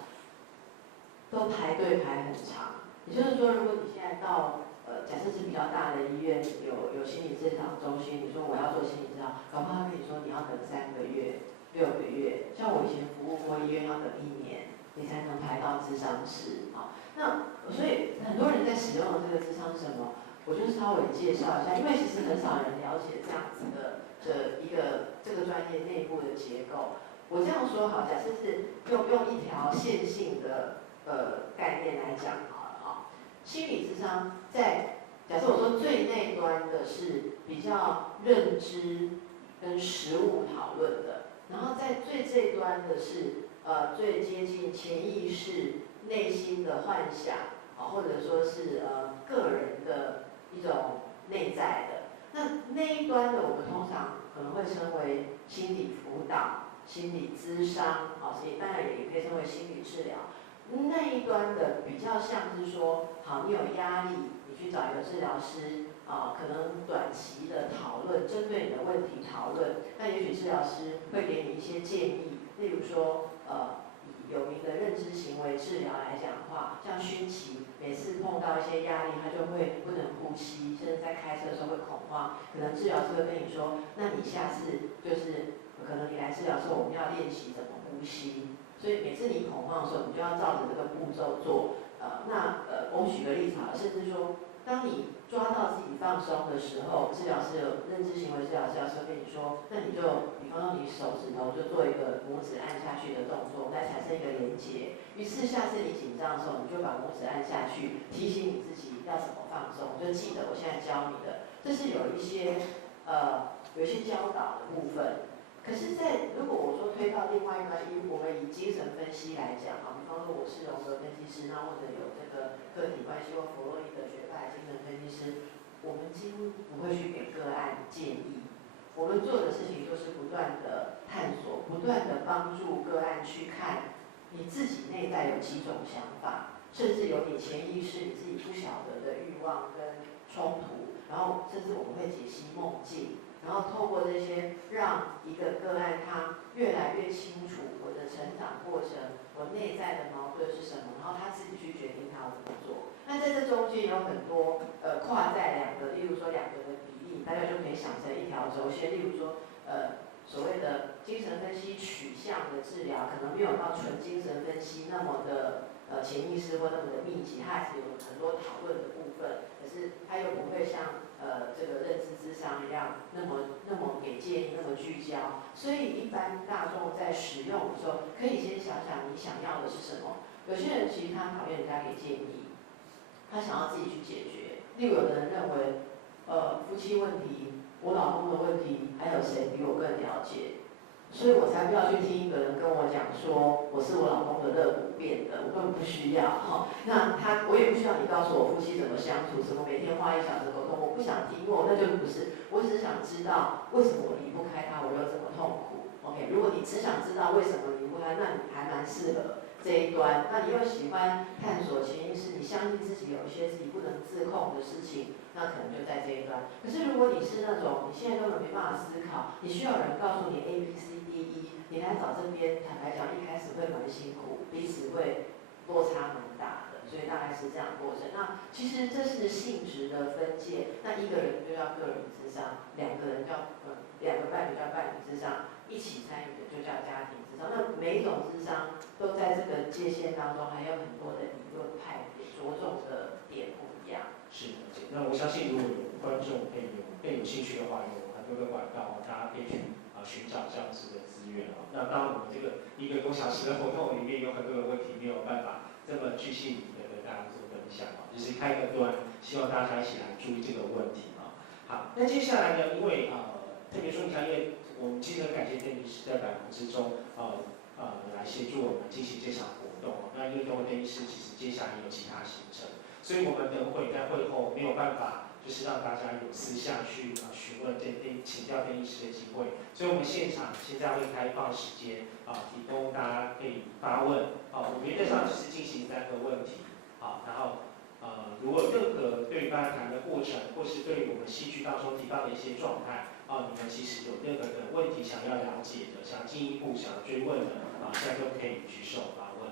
都排队排很长。也就是说，如果你现在到假设是比较大的医院，有心理治疗中心，你说我要做心理治疗，搞不好他跟你说你要等3个月、6个月。像我以前服务过医院要等1年，你才能排到咨商室啊。那所以很多人在使用的这个咨商是什么？我就稍微介绍一下，因为其实很少人了解这样子的一个这个专业内部的结构。我这样说好，假设是用一条线性的概念来讲好了啊。心理咨商在假设我说最内端的是比较认知跟实务讨论的，然后在最这端的是最接近潜意识、内心的幻想啊，或者说是个人的一种内在的。那一端的我们通常可能会称为心理辅导、心理咨商啊，所以当然也可以称为心理治疗。那一端的比较像是说，好，你有压力，你去找一个治疗师啊，可能短期的讨论，针对你的问题讨论。那也许治疗师会给你一些建议，例如说，以有名的认知行为治疗来讲的话，像勋奇，每次碰到一些压力，他就会不能呼吸，甚至在开车的时候会恐慌。可能治疗师会跟你说，那你下次就是可能你来治疗的时候，我们要练习怎么呼吸。所以每次你恐慌的时候，你就要照着这个步骤做。我们举个例子好了，甚至说，当你抓到自己放松的时候，治疗师有认知行为治疗师跟你说，那你就比方说你手指头就做一个拇指按下去的动作，来产生一个连结。于是下次你紧张的时候，你就把拇指按下去，提醒你自己要怎么放松，就记得我现在教你的。这是有一些教导的部分。可是如果我说推到另外一端，我们以精神分析来讲啊，比方说我是荣格分析师，那或者有这个个体关系或弗洛伊德学派精神分析师，我们几乎不会去给个案建议。我们做的事情就是不断的探索，不断的帮助个案去看你自己内在有几种想法，甚至有你潜意识你自己不晓得的欲望跟冲突，然后甚至我们会解析梦境。然后透过这些，让一个个案他越来越清楚我的成长过程，我内在的矛盾是什么，然后他自己去决定他要怎么做。那在这中间有很多跨在两个，例如说两个的比例，大家就可以想成一条轴线。例如说所谓的精神分析取向的治疗，可能没有到纯精神分析那么的潜意识或那么的密集，它还是有很多讨论的部分，可是它又不会像这个认知咨商一样那么给建议，那么聚焦。所以一般大众在使用的时候，可以先想想你想要的是什么。有些人其实他讨厌人家给建议，他想要自己去解决。例如有的人认为，夫妻问题，我老公的问题，还有谁比我更了解？所以我才不要去听一个人跟我讲说我是我老公的肋骨变的，我根本不需要哈。那我也不需要你告诉我夫妻怎么相处，什么每天花1小时沟通，我不想听那就不是。我只是想知道为什么我离不开他，我又这么痛苦。OK， 如果你只想知道为什么离不开，那你还蛮适合这一端。那你又喜欢探索潜意识，你相信自己有一些自己不能自控的事情，那可能就在这一端。可是如果你是那种你现在根本没办法思考，你需要人告诉你 ABCDE， 你来找这边，坦白讲一开始会蛮辛苦，彼此会落差蛮大的，所以大概是这样的过程。那其实这是性质的分界，那一个人就叫个人咨商，两个人叫两个伴侣叫伴侣咨商，一起参与的就叫家庭咨商。那每一种咨商都在这个界限当中，还有很多的理论派别，着重的点不一样。是的，那我相信如果有观众更有兴趣的话，有很多的管道，大家可以去寻找这样子的资源啊。那当然，我们这个1个多小时的活动里面有很多的问题没有办法这么具细理的跟大家做分享啊，就是开个端，希望大家一起来注意这个问题啊。好，那接下来呢，因为特别说一下，因为我们其实很感谢邓医师在百忙之中来协助我们进行这场活动。那因为邓医师其实接下来也有其他行程，所以我们等会在会后没有办法，就是让大家有私下去询问请教邓医师的机会。所以我们现场现在会开放时间提供大家可以发问我原则上只是进行3个问题然后如果任何对于刚才谈的过程，或是对于我们戏剧当中提到的一些状态你们其实有任何的问题想要了解的，想进一步想追问的现在都可以举手发问。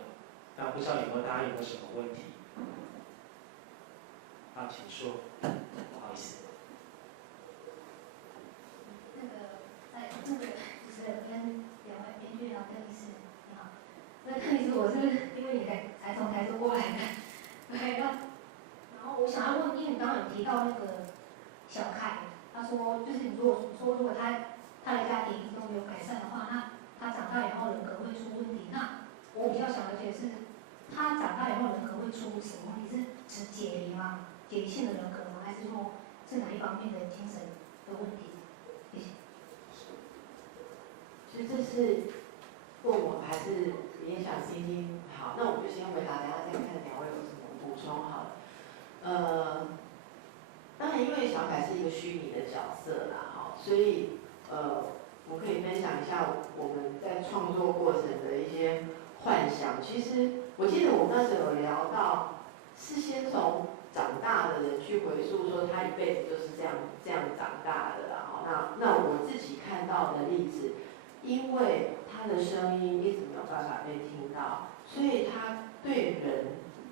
那不知道大家有没有什么问题？请说。不好意思。主持人跟2位编剧还有邓医师，你好。那邓医师，我是为你才从台中过来的，对，然后我想要问，因为你刚刚有提到那个小凯，他说就是你如果他的家庭一直都没有改善的话，那他长大以后人格会出问题。那我比较想了解是，他长大以后人格会出什么问题？是指解离吗？解离性的人格吗？还是说是哪一方面的精神的问题？谢谢。所以这是问我还是也想听听？好，那我就先回答，等下再看两位有什么补充好了。当然因为小凯是一个虚拟的角色啦，哈，所以我可以分享一下我们在创作过程的一些幻想。其实我记得我们那时候有聊到，是先从长大的人去回溯说他一辈子就是这样长大的啦。那我自己看到的例子，因为他的声音一直没有办法被听到，所以他对人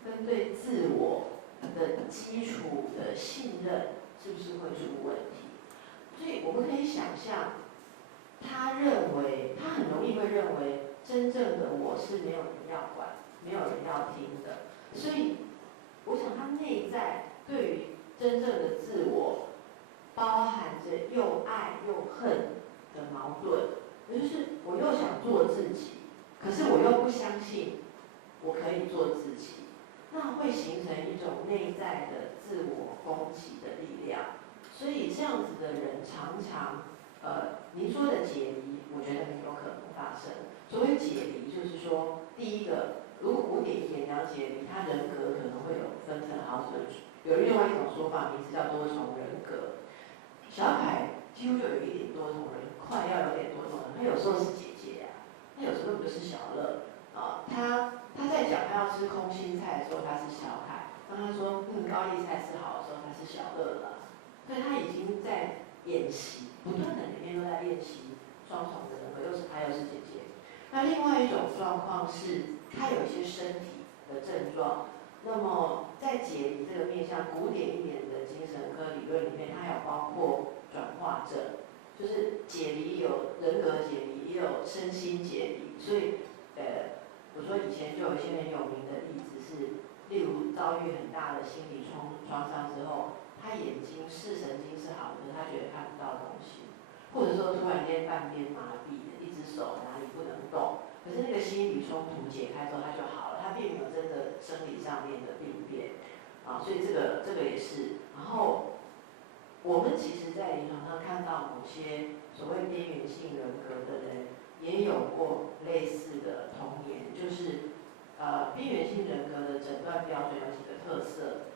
跟对自我的基础的信任是不是会出问题？所以我们可以想象，他很容易会认为真正的我是没有人要管、没有人要听的。所以我想他内在对于真正的自我，包含着又爱又恨的矛盾，也就是我又想做自己，可是我又不相信我可以做自己，那会形成一种内在的自我攻击的力量。所以这样子的人常常，您说的解离，我觉得很有可能发生。所谓解离，就是说，第一个，如果古典一点讲解离，他人格可能会有分成好几种，有另外一种说法，名字叫多重人格。小凯几乎就有一点多重人，快要有点多重人，他有时候是姐姐呀，他有时候就是小乐啊。他在讲他要吃空心菜的时候，他是小凯；当他说高丽菜吃好的时候，他是小乐了。所以他已经在演习，不断的每天都在练习双重的人格，又是他又是姐姐。那另外一种状况是，他有一些身体的症状。那么在解离这个面向，古典一点的精神科理论里面，它有包括转化症，就是解离有人格解离，也有身心解离。所以我说以前就有一些很有名的例子是，例如遭遇很大的心理创伤之后，他眼睛视神经是好的，他觉得看不到东西，或者说突然间半边麻痹，一只手哪里不能动，可是那个心理冲突解开之后他就好了，他并没有真的生理上面的病变啊，所以这个也是。然后我们其实在临床上看到某些所谓边缘性人格的人，也有过类似的童年，就是边缘性人格的诊断标准有几个特色。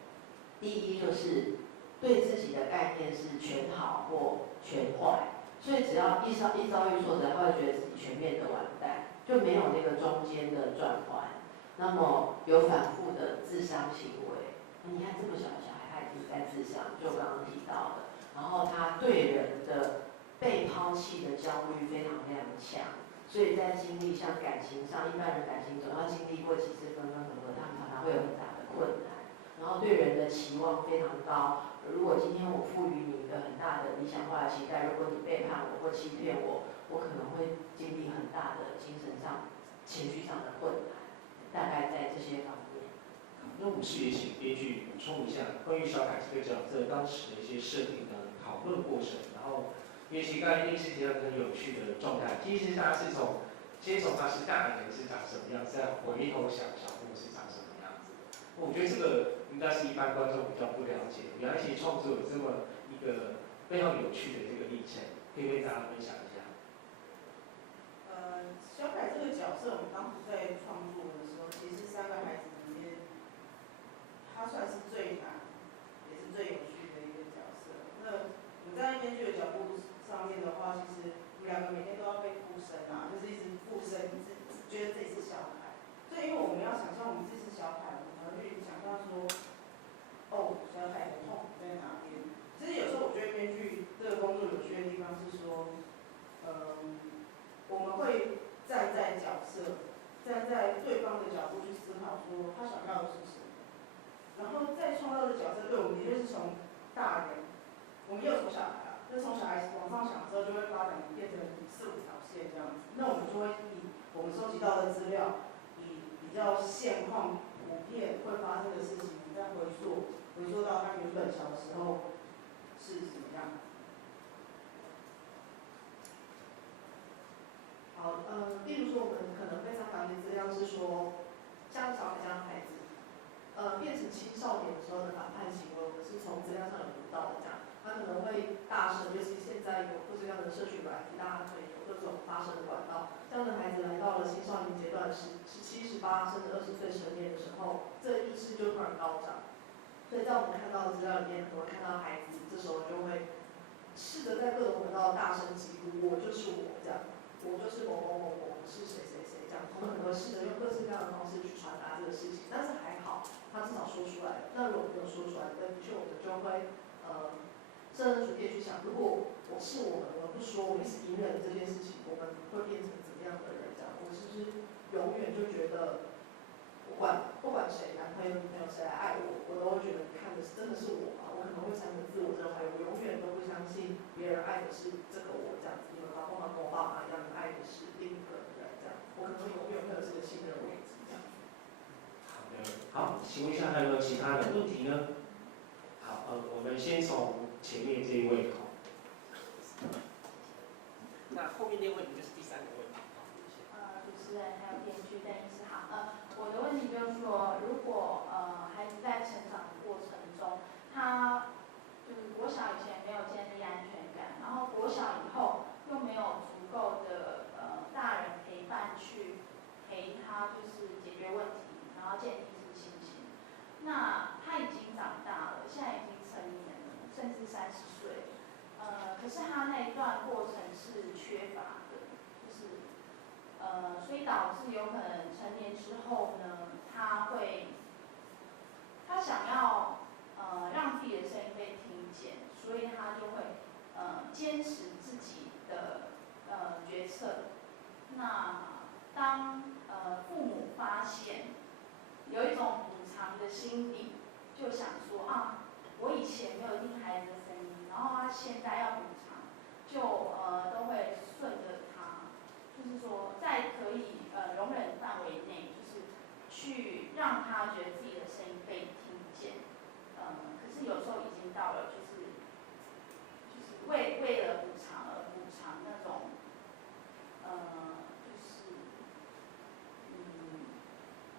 第一就是对自己的概念是全好或全坏，所以只要一遭遇挫折，他会觉得自己全面的完蛋，就没有那个中间的转换。那么有反复的自伤行为，你看这么小的小孩，他已经在自伤，就刚刚提到的。然后他对人的被抛弃的焦虑非常非常强，所以在经历像感情上，一般人感情总要经历过几次分分合合，他们常常会有很大的困难。然后对人的期望非常高，如果今天我赋予你一个很大的理想化的期待，如果你背叛我或欺骗我，我可能会经历很大的精神上、情绪上的困难，大概在这些方面。那我们是也请编剧补充一下关于小凯这个角色当时的一些设定的讨论过程，然后因为其实刚才一定是提到很有趣的状态，其实大家是先从他是大人是长什么样子，再回头想小布是长什么样子。我觉得这个应该是一般观众比较不了解，原来其实创作有这么一个非常有趣的这个历程，可以跟大家分享一下。小凯这个角色，我们当时在创作的时候，其实三个孩子里面，他算是最难，也是最有趣的一个角色。那我在编剧的角度上面的话，其实我们两个每天都要被附身啊，就是一直附身，觉得自己是小凯。所以因为我们要想象我们自己是小凯，我们要去想象说，哦，小凯的痛在哪边？其实有时候我觉得编剧这个工作有趣的地方是说，我们会站在角色，站在对方的角度去思考，说他想要的是什么。然后在创造的角色，对我们的确是从大人，我们也有从小孩啊，就从小孩往上想之后，就会发展变成4、5条线这样子。那我们就会以我们收集到的资料，以比较现况普遍会发生的事情，你再回溯到他原本小的时候是怎么样？好，例如说我们可能非常了解资料是说，像小孩这样的孩子，变成青少年的时候的反叛行为，我们是从资料上有读到的，这样，他可能会大声，尤其现在有各式各样的社群软体，大家可以有各种发声的管道。这样的孩子来到了青少年阶段，17、18甚至20岁成年的时候，这个意识就突然高涨。所以在我们看到的资料里面，可能会看到孩子这时候就会试着在各种管道大声疾呼：“我就是我”这样，我就是某某某某，我是谁谁谁这样。他们可能会试着用各式各样的方式去传达这个事情，但是还好，他至少说出来了。那如果没有说出来，的确我们就会设身处地去想，如果我是我们不说，我们一直隐忍这件事情，我们会变成怎么样的人？这样，我是不是永远就觉得，不管谁，男朋友、女朋友谁来爱我，我都会觉得你看的是真的是我吗？我可能会产生自我认为，我永远都不相信别人爱的是这个我这样子。你们爸爸跟我爸妈一样，你爱的是另一个人这样，我可能永远会有这个信任的位置这样。好的，好，请问一下还有没有其他的问题呢？好，我们先从前面这一位好。那后面那个问题就是第3个问题。主持人还有编剧邓医师好，我的问题就是说，如果孩子在成长的过程中，他就是国小以前没有建立安全感，然后国小以后又没有足够的大人陪伴去陪他，就是解决问题，然后建立自信心。那他已经长大了，现在已经成年了，甚至30岁，可是他那一段过程是缺乏的，就是所以导致有可能成年之后呢，他想要让自己的声音被听见，所以他就会坚持自己的决策。那当父母发现有一种补偿的心理，就想说啊，我以前没有听孩子的声音，然后他现在要补偿，就都会顺着他，就是说在可以容忍范围内，就是去让他觉得自己的声音被听见。可是有时候已经到了就是为了补偿而补偿那种就是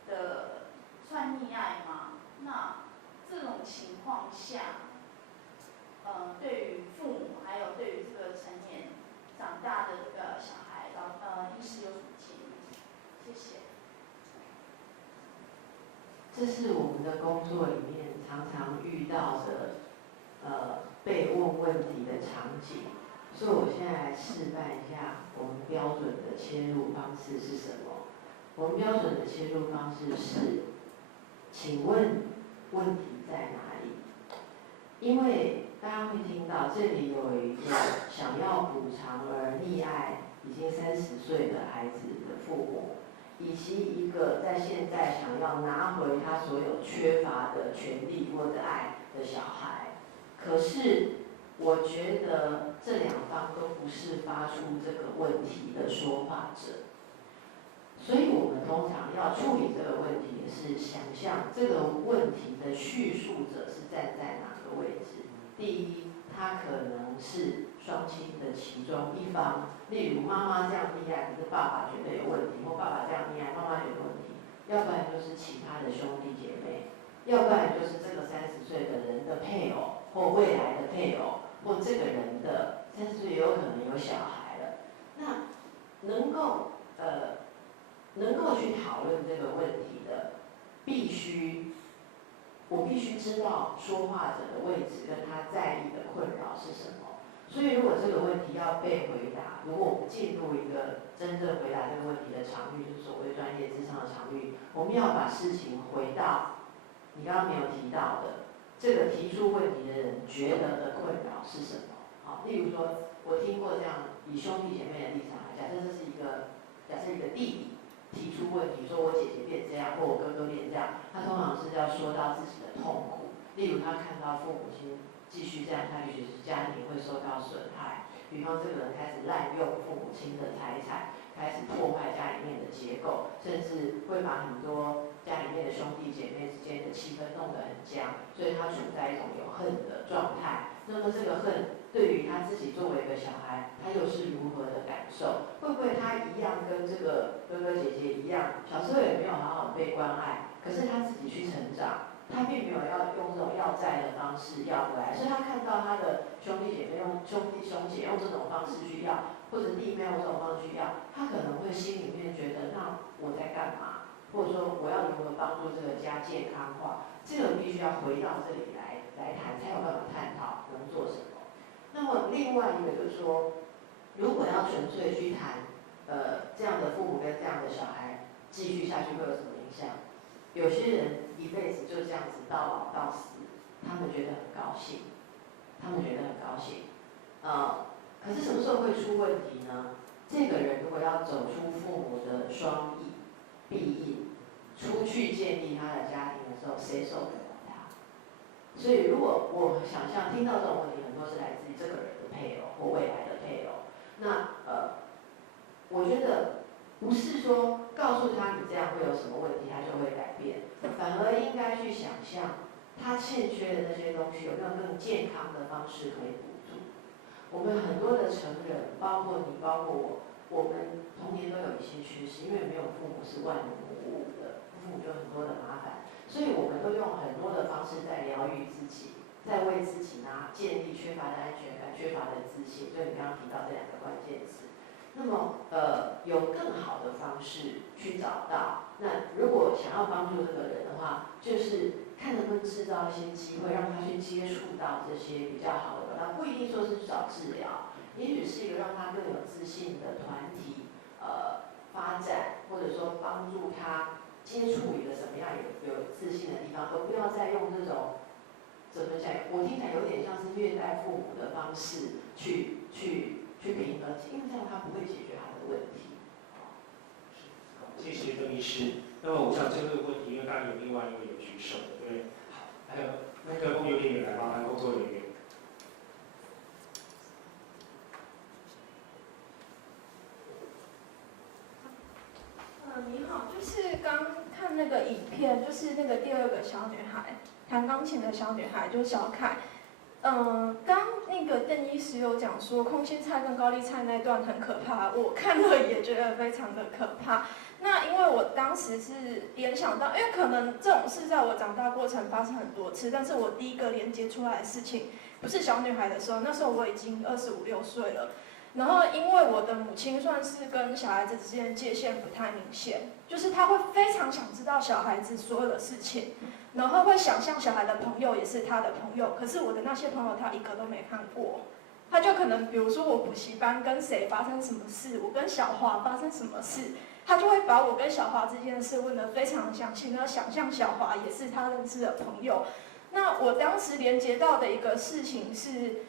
的算溺爱吗？那这种情况下，对于父母还有对于这个成年长大的这个小孩，医师有什么建议？谢谢。这是我们的工作里面常常遇到的被问问题的场景，所以我现在来示范一下我们标准的切入方式是什么。我们标准的切入方式是，请问问题在哪里？因为大家会听到这里有一个想要补偿而溺爱已经30岁的孩子的父母，以及一个在现在想要拿回他所有缺乏的权利或者爱的小孩。可是我觉得这2方都不是发出这个问题的说话者，所以我们通常要处理这个问题是想象这个问题的叙述者是站在哪个位置。第一，他可能是双亲的其中一方，例如妈妈这样溺爱，可是爸爸觉得有问题，或爸爸这样溺爱，妈妈觉得有问题；要不然就是其他的兄弟姐妹，要不然就是这个30岁的人的配偶或未来的配偶，或这个人的30岁也有可能有小孩了。那能够去讨论这个问题的，我必须知道说话者的位置跟他在意的困扰是什么。所以如果这个问题要被回答，如果我们进入一个真正回答这个问题的场域，就是所谓专业智商的场域，我们要把事情回到你刚刚没有提到的这个提出问题的人觉得的困扰是什么。好，例如说我听过这样，以兄弟姐妹的立场来，假设一个弟弟提出问题，说我姐姐变这样，或我哥哥变这样，他通常是要说到自己的痛苦，例如他看到父母亲继续这样，他也许是家庭会受到损害，比方这个人开始滥用父母亲的财产，开始破坏家里面的结构，甚至会把很多家里面的兄弟姐妹之间的气氛弄得很僵，所以他处在一种有恨的状态。那么这个恨对于他自己作为一个小孩，他又是如何的感受？会不会他一样跟这个哥哥姐姐一样，小时候也没有好好被关爱，可是他自己去成长，他并没有要用这种要债的方式要回来，所以他看到他的兄弟姐妹用兄姐用这种方式去要，或者弟妹用这种方式去要，他可能会心里面觉得，那我在干嘛？或者说我要如何帮助这个家健康化？这个必须要回到这里来谈，才有办法探讨能做什么。那么另外一个就是说，如果要纯粹去谈，这样的父母跟这样的小孩继续下去会有什么影响？有些人一辈子就这样子到老到死，他们觉得很高兴，可是什么时候会出问题呢？这个人如果要走出父母的双翼、庇荫，出去建立他的家庭的时候，谁受得了他？所以如果我想象听到这种问题，很多是来自于这个人的配偶或未来的配偶。那我觉得不是说告诉他你这样会有什么问题，他就会改变，反而应该去想象他欠缺的那些东西有没有更健康的方式可以补助。我们很多的成人，包括你，包括我们童年都有一些缺失，因为没有父母是万能无物的，父母就很多的麻烦，所以我们都用很多的方式在疗愈自己，在为自己建立缺乏的安全感、缺乏的自信。就你刚刚提到这两个关键词。那么有更好的方式去找到。那如果想要帮助这个人的话，就是看能不能制造一些机会，让他去接触到这些比较好的管道，不一定说是去找治疗，也许是一个让他更有自信的团体发展，或者说帮助他接触一个什么样有自信的地方，而不要再用这种怎么讲，我听起来有点像是虐待父母的方式去平衡，因为这样他不会解决他的问题。谢谢邓医师。那么我想这个问题，因为刚刚有另外一位有举手，对不对？还有那个工作人员来麻烦工作人员。你好，就是刚看那个影片，就是那个第二个小女孩弹钢琴的小女孩，就是小凯。刚那个邓医师有讲说空心菜跟高丽菜那段很可怕，我看了也觉得非常的可怕。那因为我当时是联想到，因为可能这种事在我长大过程发生很多次，但是我第一个连接出来的事情不是小女孩的时候，那时候我已经25、26岁了。然后因为我的母亲算是跟小孩子之间的界限不太明显，就是她会非常想知道小孩子所有的事情，然后会想象小孩的朋友也是他的朋友，可是我的那些朋友他一个都没看过。他就可能比如说我补习班跟谁发生什么事，我跟小华发生什么事，他就会把我跟小华之间的事问得非常详细，然后想象小华也是他认识的朋友。那我当时连接到的一个事情是，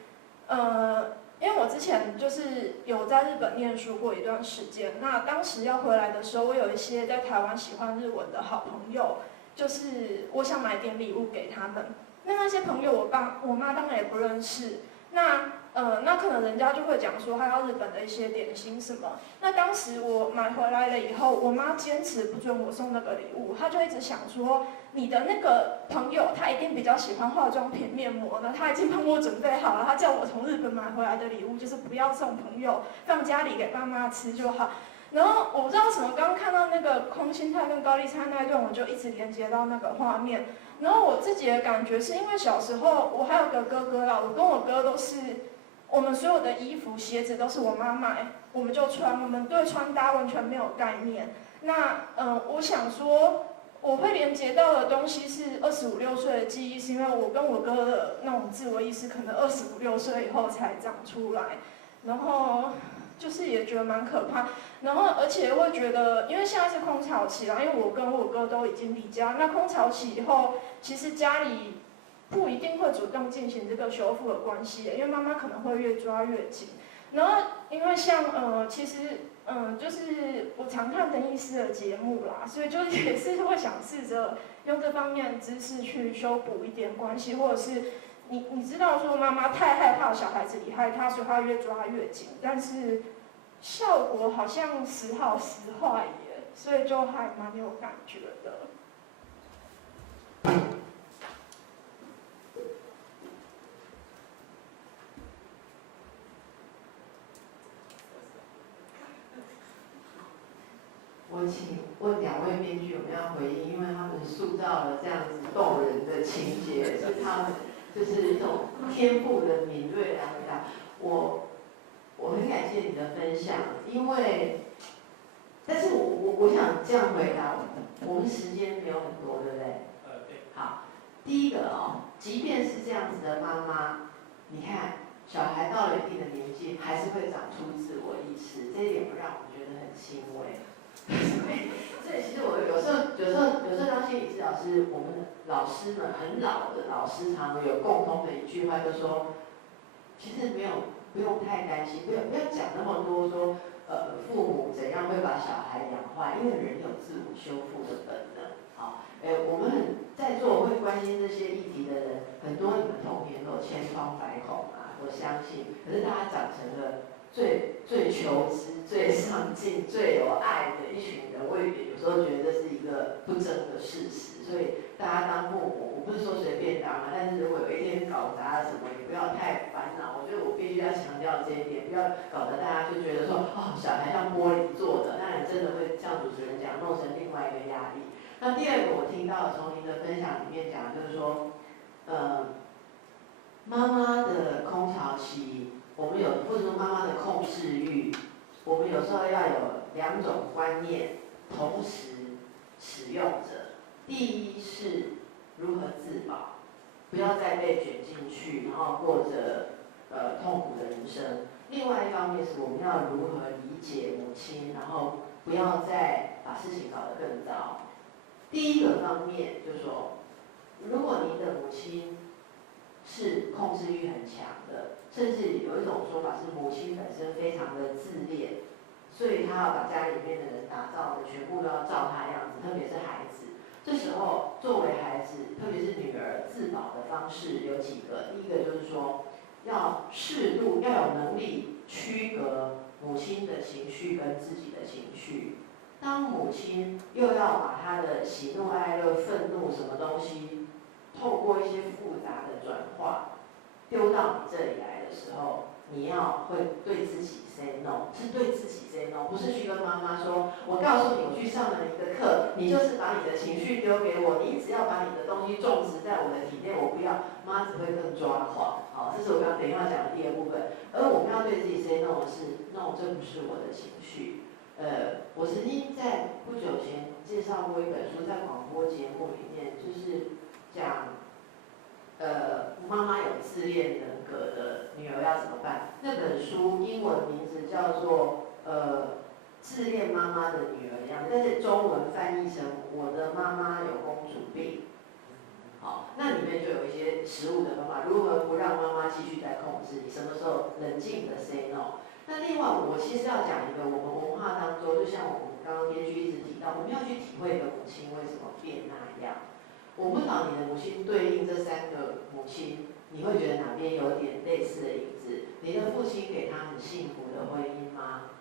因为我之前就是有在日本念书过一段时间，那当时要回来的时候，我有一些在台湾喜欢日文的好朋友，就是我想买点礼物给他们。那些朋友我妈当然也不认识，那可能人家就会讲说他要日本的一些点心什么。那当时我买回来了以后，我妈坚持不准我送那个礼物，她就一直想说你的那个朋友他一定比较喜欢化妆品、面膜呢，他已经帮我准备好了，他叫我从日本买回来的礼物就是不要送朋友，放家里给爸妈吃就好。然后我不知道为什么，刚刚看到那个空心菜跟高丽菜那一段，我就一直连接到那个画面。然后我自己的感觉是因为小时候我还有个哥哥啦，我跟我哥都是，我们所有的衣服、鞋子都是我妈买，我们就穿，我们对穿搭完全没有概念。那我想说，我会连接到的东西是25、26岁的记忆，是因为我跟我哥的那种自我意识，可能25、26岁以后才长出来，然后就是也觉得蛮可怕。然后而且会觉得，因为现在是空巢期啦，因为我跟我哥都已经离家，那空巢期以后，其实家里不一定会主动进行这个修复的关系，因为妈妈可能会越抓越紧。然后因为像其实就是我常看邓医师的节目啦，所以就也是会想试着用这方面的知识去修补一点关系，或者是你知道说妈妈太害怕小孩子离开她，所以她越抓越紧，但是效果好像时好时坏耶，所以就还蛮有感觉的。我请问两位编剧有没有要回应？因为他们塑造了这样子动人的情节，是他们就是一种天赋的敏锐来回答。我很感谢你的分享，因为，但是我想这样回答，我们时间没有很多，对不对？对。好，第一个哦，即便是这样子的妈妈，你看小孩到了一定的年纪，还是会长出自我意识，这一点让我觉得很欣慰。所以其实我有时候当心理治疗师，我们老师们很老的老师，常常有共通的一句话，就说，其实不用太担心，不要讲那么多说，父母怎样会把小孩养坏，因为人有自我修复的本能。好，我们在座会关心这些议题的人，很多你们童年都有千疮百孔啊，我相信。可是大家长成了最求知、最上进、最有爱的一群人，我也有时候觉得这是一个不争的事实。所以大家当父母，我不是说随便当啊，但是如果有一天搞砸了什么，也不要太烦恼。我觉得我必须要强调这一点，不要搞得大家就觉得说，哦，小孩像玻璃做的，那你真的会像主持人讲，弄成另外一个压力。那第二个我听到从您的分享里面讲，就是说，妈妈的空巢期。我们有，或者说妈妈的控制欲，我们有时候要有两种观念同时使用着。第一是如何自保，不要再被卷进去，然后过着痛苦的人生。另外一方面是我们要如何理解母亲，然后不要再把事情搞得更糟。第一个方面就是说，如果您的母亲是控制欲很强的，甚至有一种说法是母亲本身非常的自恋，所以她要把家里面的人打造的全部都要照她样子，特别是孩子。这时候作为孩子，特别是女儿，自保的方式有几个。第一个就是说，要适度，要有能力区隔母亲的情绪跟自己的情绪。当母亲又要把她的喜怒哀乐、愤怒什么东西，透过一些复杂的转化丢到你这里来的时候，你要会对自己 say no， 是对自己 say no， 不是去跟妈妈说，我告诉你，我去上了一个课，你就是把你的情绪丢给我，你只要把你的东西种植在我的体内，我不要，妈只会更抓狂。好，这是我刚等一下讲的第二部分。而我们要对自己 say no 的是 no， 这不是我的情绪。我曾经在不久前介绍过一本书，在广播节目里面，就是讲。妈妈有自恋人格的女儿要怎么办？那本书英文名字叫做自恋妈妈的女儿的样子，但是中文翻译成我的妈妈有公主病。好，那里面就有一些实务的方法，如何不让妈妈继续在控制你，什么时候冷静的 say no。那另外，我其实要讲一个我们文化当中，就像我们刚刚编剧一直提到，我们要去体会一个母亲为什么变那样。我不知道你的母亲对应这三个母亲，你会觉得哪边有点类似的影子？你的父亲给他很幸福的婚姻吗？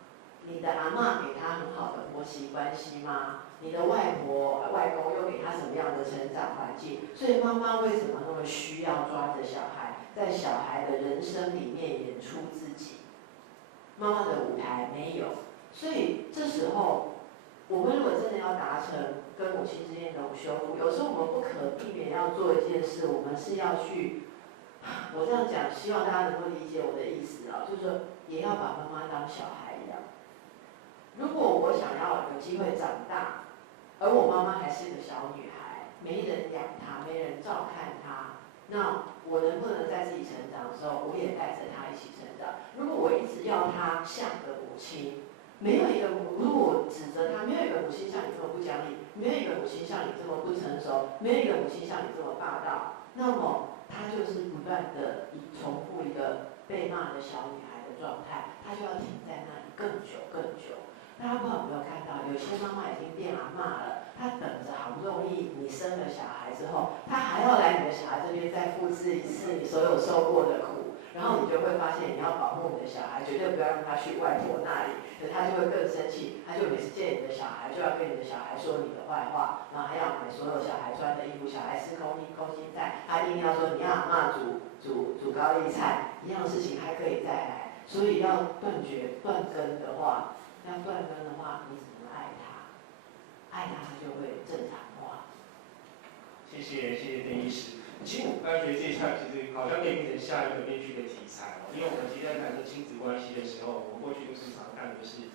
你的阿嬷给他很好的婆媳关系吗？你的外婆、外公又给他什么样的成长环境？所以妈妈为什么那么需要抓着小孩，在小孩的人生里面演出自己？妈妈的舞台没有，所以这时候。我们如果真的要达成跟母亲之间的修复，有时候我们不可避免要做一件事，我们是要去，我这样讲，希望大家能够理解我的意思啊，就是说也要把妈妈当小孩一样。如果我想要有机会长大，而我妈妈还是个小女孩，没人养她，没人照看她，那我能不能在自己成长的时候，我也带着她一起成长？如果我一直要她像个母亲，没有一个如果我指责他，没有一个母亲像你这么不讲理，没有一个母亲像你这么不成熟，没有一个母亲像你这么霸道，那么他就是不断的重复一个被骂的小女孩的状态，他就要停在那里更久更久。大家不知道有没有看到，有些妈妈已经变阿嬷了，她等着好不容易你生了小孩之后，她还要来你的小孩这边再复制一次你所有受过的苦。然后你就会发现你要保护你的小孩，绝对不要让他去外婆那里，可是他就会更生气，他就每次见你的小孩就要跟你的小孩说你的坏话，然后还要买所有小孩穿的衣服，小孩吃空心菜，他一定要说你要阿嬷煮高丽菜，一样的事情还可以再来，所以要断根的话，你怎么爱他？爱他就会正常化。谢谢邓医师。其实我刚才觉得这一项其实好像可以变成下一个编剧的题材哦，因为我们其实在谈论亲子关系的时候，我们过去都是常看的是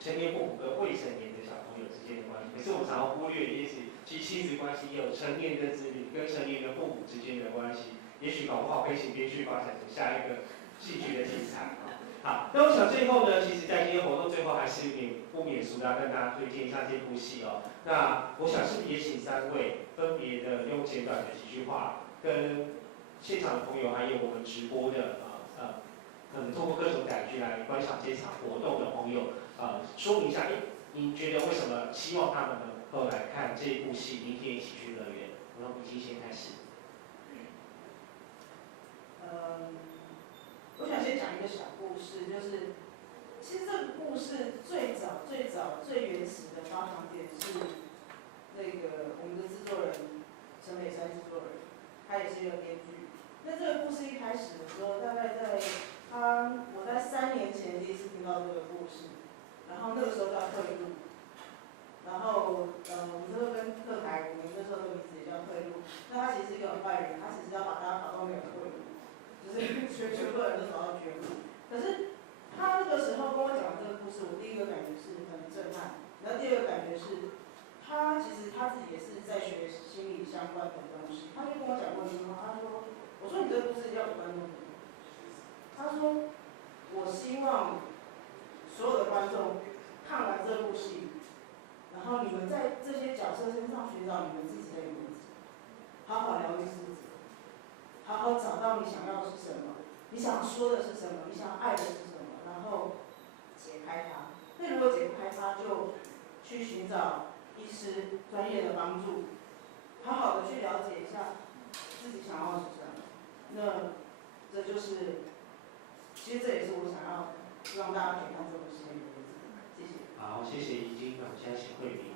成年父母跟未成年的小朋友之间的关系，可是我们常常忽略一件事，其实亲子关系也有成年的子女跟成年的父母之间的关系，也许搞不好可以请编剧发展成下一个戏剧的题材啊。好，那我想最后呢，其实在今天活动最后还是不免俗的要跟大家推荐一下这部戏哦。那我想是不是也请3位分别的用简短的几句话，跟现场的朋友还有我们直播的可能通过各种载具来观赏这场活动的朋友，说明一下，您觉得为什么希望他们能够来看这部戏《明天一起去乐园》？我们从先开始。我想先讲一个小故事，就是其实这个故事最早最原始的发想点是那个我们的制作人陈美山制作人，他也是一个编剧。那这个故事一开始的时候，大概我在3年前第一次听到这个故事，然后那个时候叫退路，然后我们这个跟特台，我们那时候的名字也叫退路。那他其实是一个坏人，他其实要把大家搞到没有退路。就是全部人都找到绝路，可是他那个时候跟我讲这个故事，我第一个感觉是很震撼，然后第二个感觉是，他其实他自己也是在学心理相关的东西，他就跟我讲过一句话，我说你这个故事要给观众听，他说我希望所有的观众看完这部戏，然后你们在这些角色身上寻找你们自己的影子，好好疗愈自己。好好找到你想要的是什么，你想说的是什么，你想爱的是什么，然后解开它。那如果解不开它，就去寻找医师专业的帮助，好好的去了解一下自己想要的是什么。那这就是，其实这也是我想要希望大家可以看这部戏的原因。谢谢。好，谢谢怡晶，那我们现在请慧玲。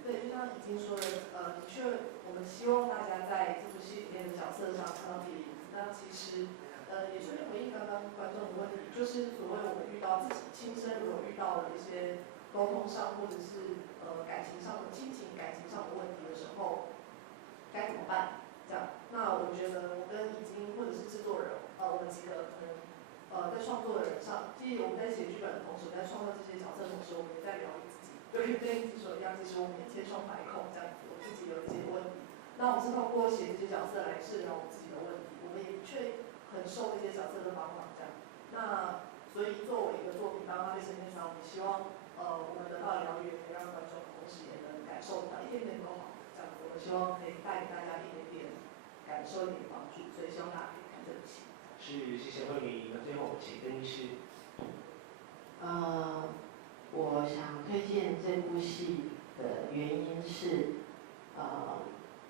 对，就像已经说的，的确，我们希望大家在这部戏里面的角色上看到自己。那其实，也顺便回应刚刚观众的问题，就是所谓我们遇到自己亲身如果遇到了一些沟通上或者是感情上的亲情感情上的问题的时候，该怎么办？这样，那我觉得我跟已经或者是制作人，我们几个可能在创作的人上，其实我们在写剧本的同时，在创造这些角色的同时，我们也在疗愈自己。就跟一直说一样，其实我们也千疮百孔这样子，我自己有一些问题。那我们是通过写这些角色来治疗我们自己的问题，我们也确很受这些角色的帮忙这样。那所以作为一个作品，当它被呈现出来，我们希望我们得到的疗愈也可以让观众同时也能感受到一点点都好这样子。我们希望可以带给大家一点点感受，一点帮助，所以希望大家可以看这部戏。是，谢谢慧玲。那最后我们请邓医师。我想推荐这部戏的原因是，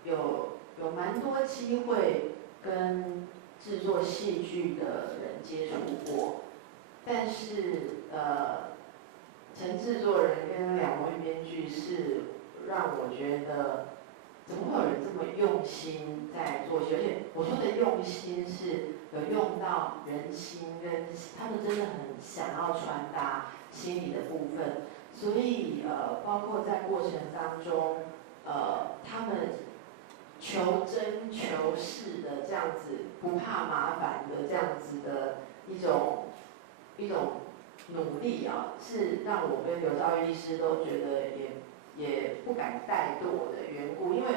有蛮多机会跟制作戏剧的人接触过，但是陈制作人跟2位编剧是让我觉得，怎么会有人这么用心在做戏？而且我说的用心是有用到人心，跟他们真的很想要传达心理的部分，所以包括在过程当中，他们求真求实的这样子，不怕麻烦的这样子的一种努力啊，是让我跟刘兆玉医师都觉得也不敢怠惰的缘故，因为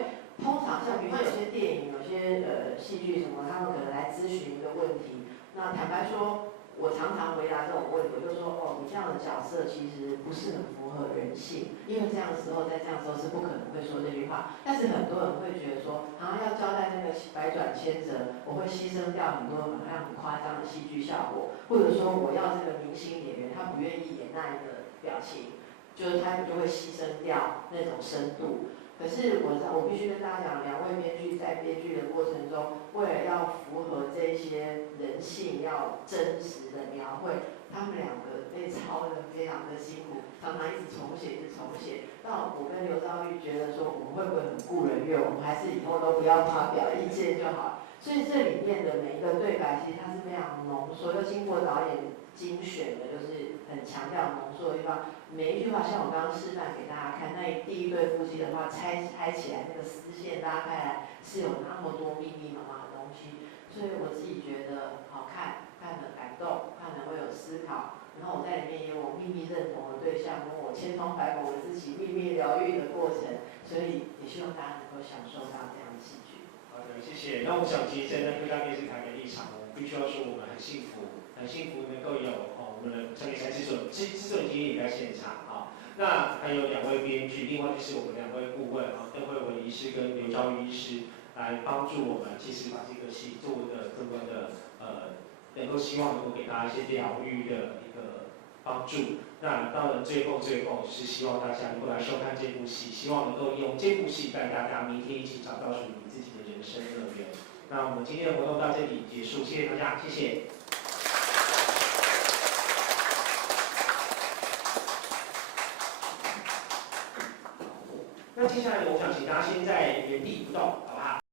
通常像比方有些电影、有些戏剧什么，他们可能来咨询一个问题，那坦白说，我常常回答这种问题，我就说你这样的角色其实不是很符合人性，因为这样的时候在这样的时候是不可能会说这句话。但是很多人会觉得说，要交代那个百转千折，我会牺牲掉很多好像很夸张的戏剧效果，或者说我要这个明星演员他不愿意演那一个表情，就是他就会牺牲掉那种深度。可可是我必须跟大家讲，两位编剧在编剧的过程中，为了要符合这些人性，要真实的描绘，他们两个被操得非常的辛苦，常常一直重写，一直重写。那我跟刘兆玉觉得说，我们会不会很顾人怨？我们还是以后都不要发表意见就好。所以这里面的每一个对白，其实它是非常浓缩，又经过导演精选的，就是很强调浓缩的地方。每一句话，像我刚刚示范给大家看，那第一对夫妻的话，拆起来那个丝线拉开来，是有那么多密密麻麻的东西。所以我自己觉得好看，看了感动，看了会有思考。然后我在里面也有秘密认同的对象，跟我千疮百孔的自己秘密疗愈的过程。所以也希望大家能够享受到这样的戏剧。好的，谢谢。那我想，其实站在科大电视台的立场，我必须要说，我们很幸福，很幸福能够有我们的陈立才制作人今天也在现场啊。那还有两位编剧，另外就是我们两位顾问啊，邓慧文医师跟刘兆玉医师来帮助我们，其实把这个戏做的这么的能够希望能够给大家一些疗愈的一个帮助。那当然最后是希望大家能够来收看这部戏，希望能够用这部戏带大家明天一起找到属于你自己的人生乐园。那我们今天的活动到这里结束，谢谢大家，谢谢。那接下来我想请大家先在原地不动。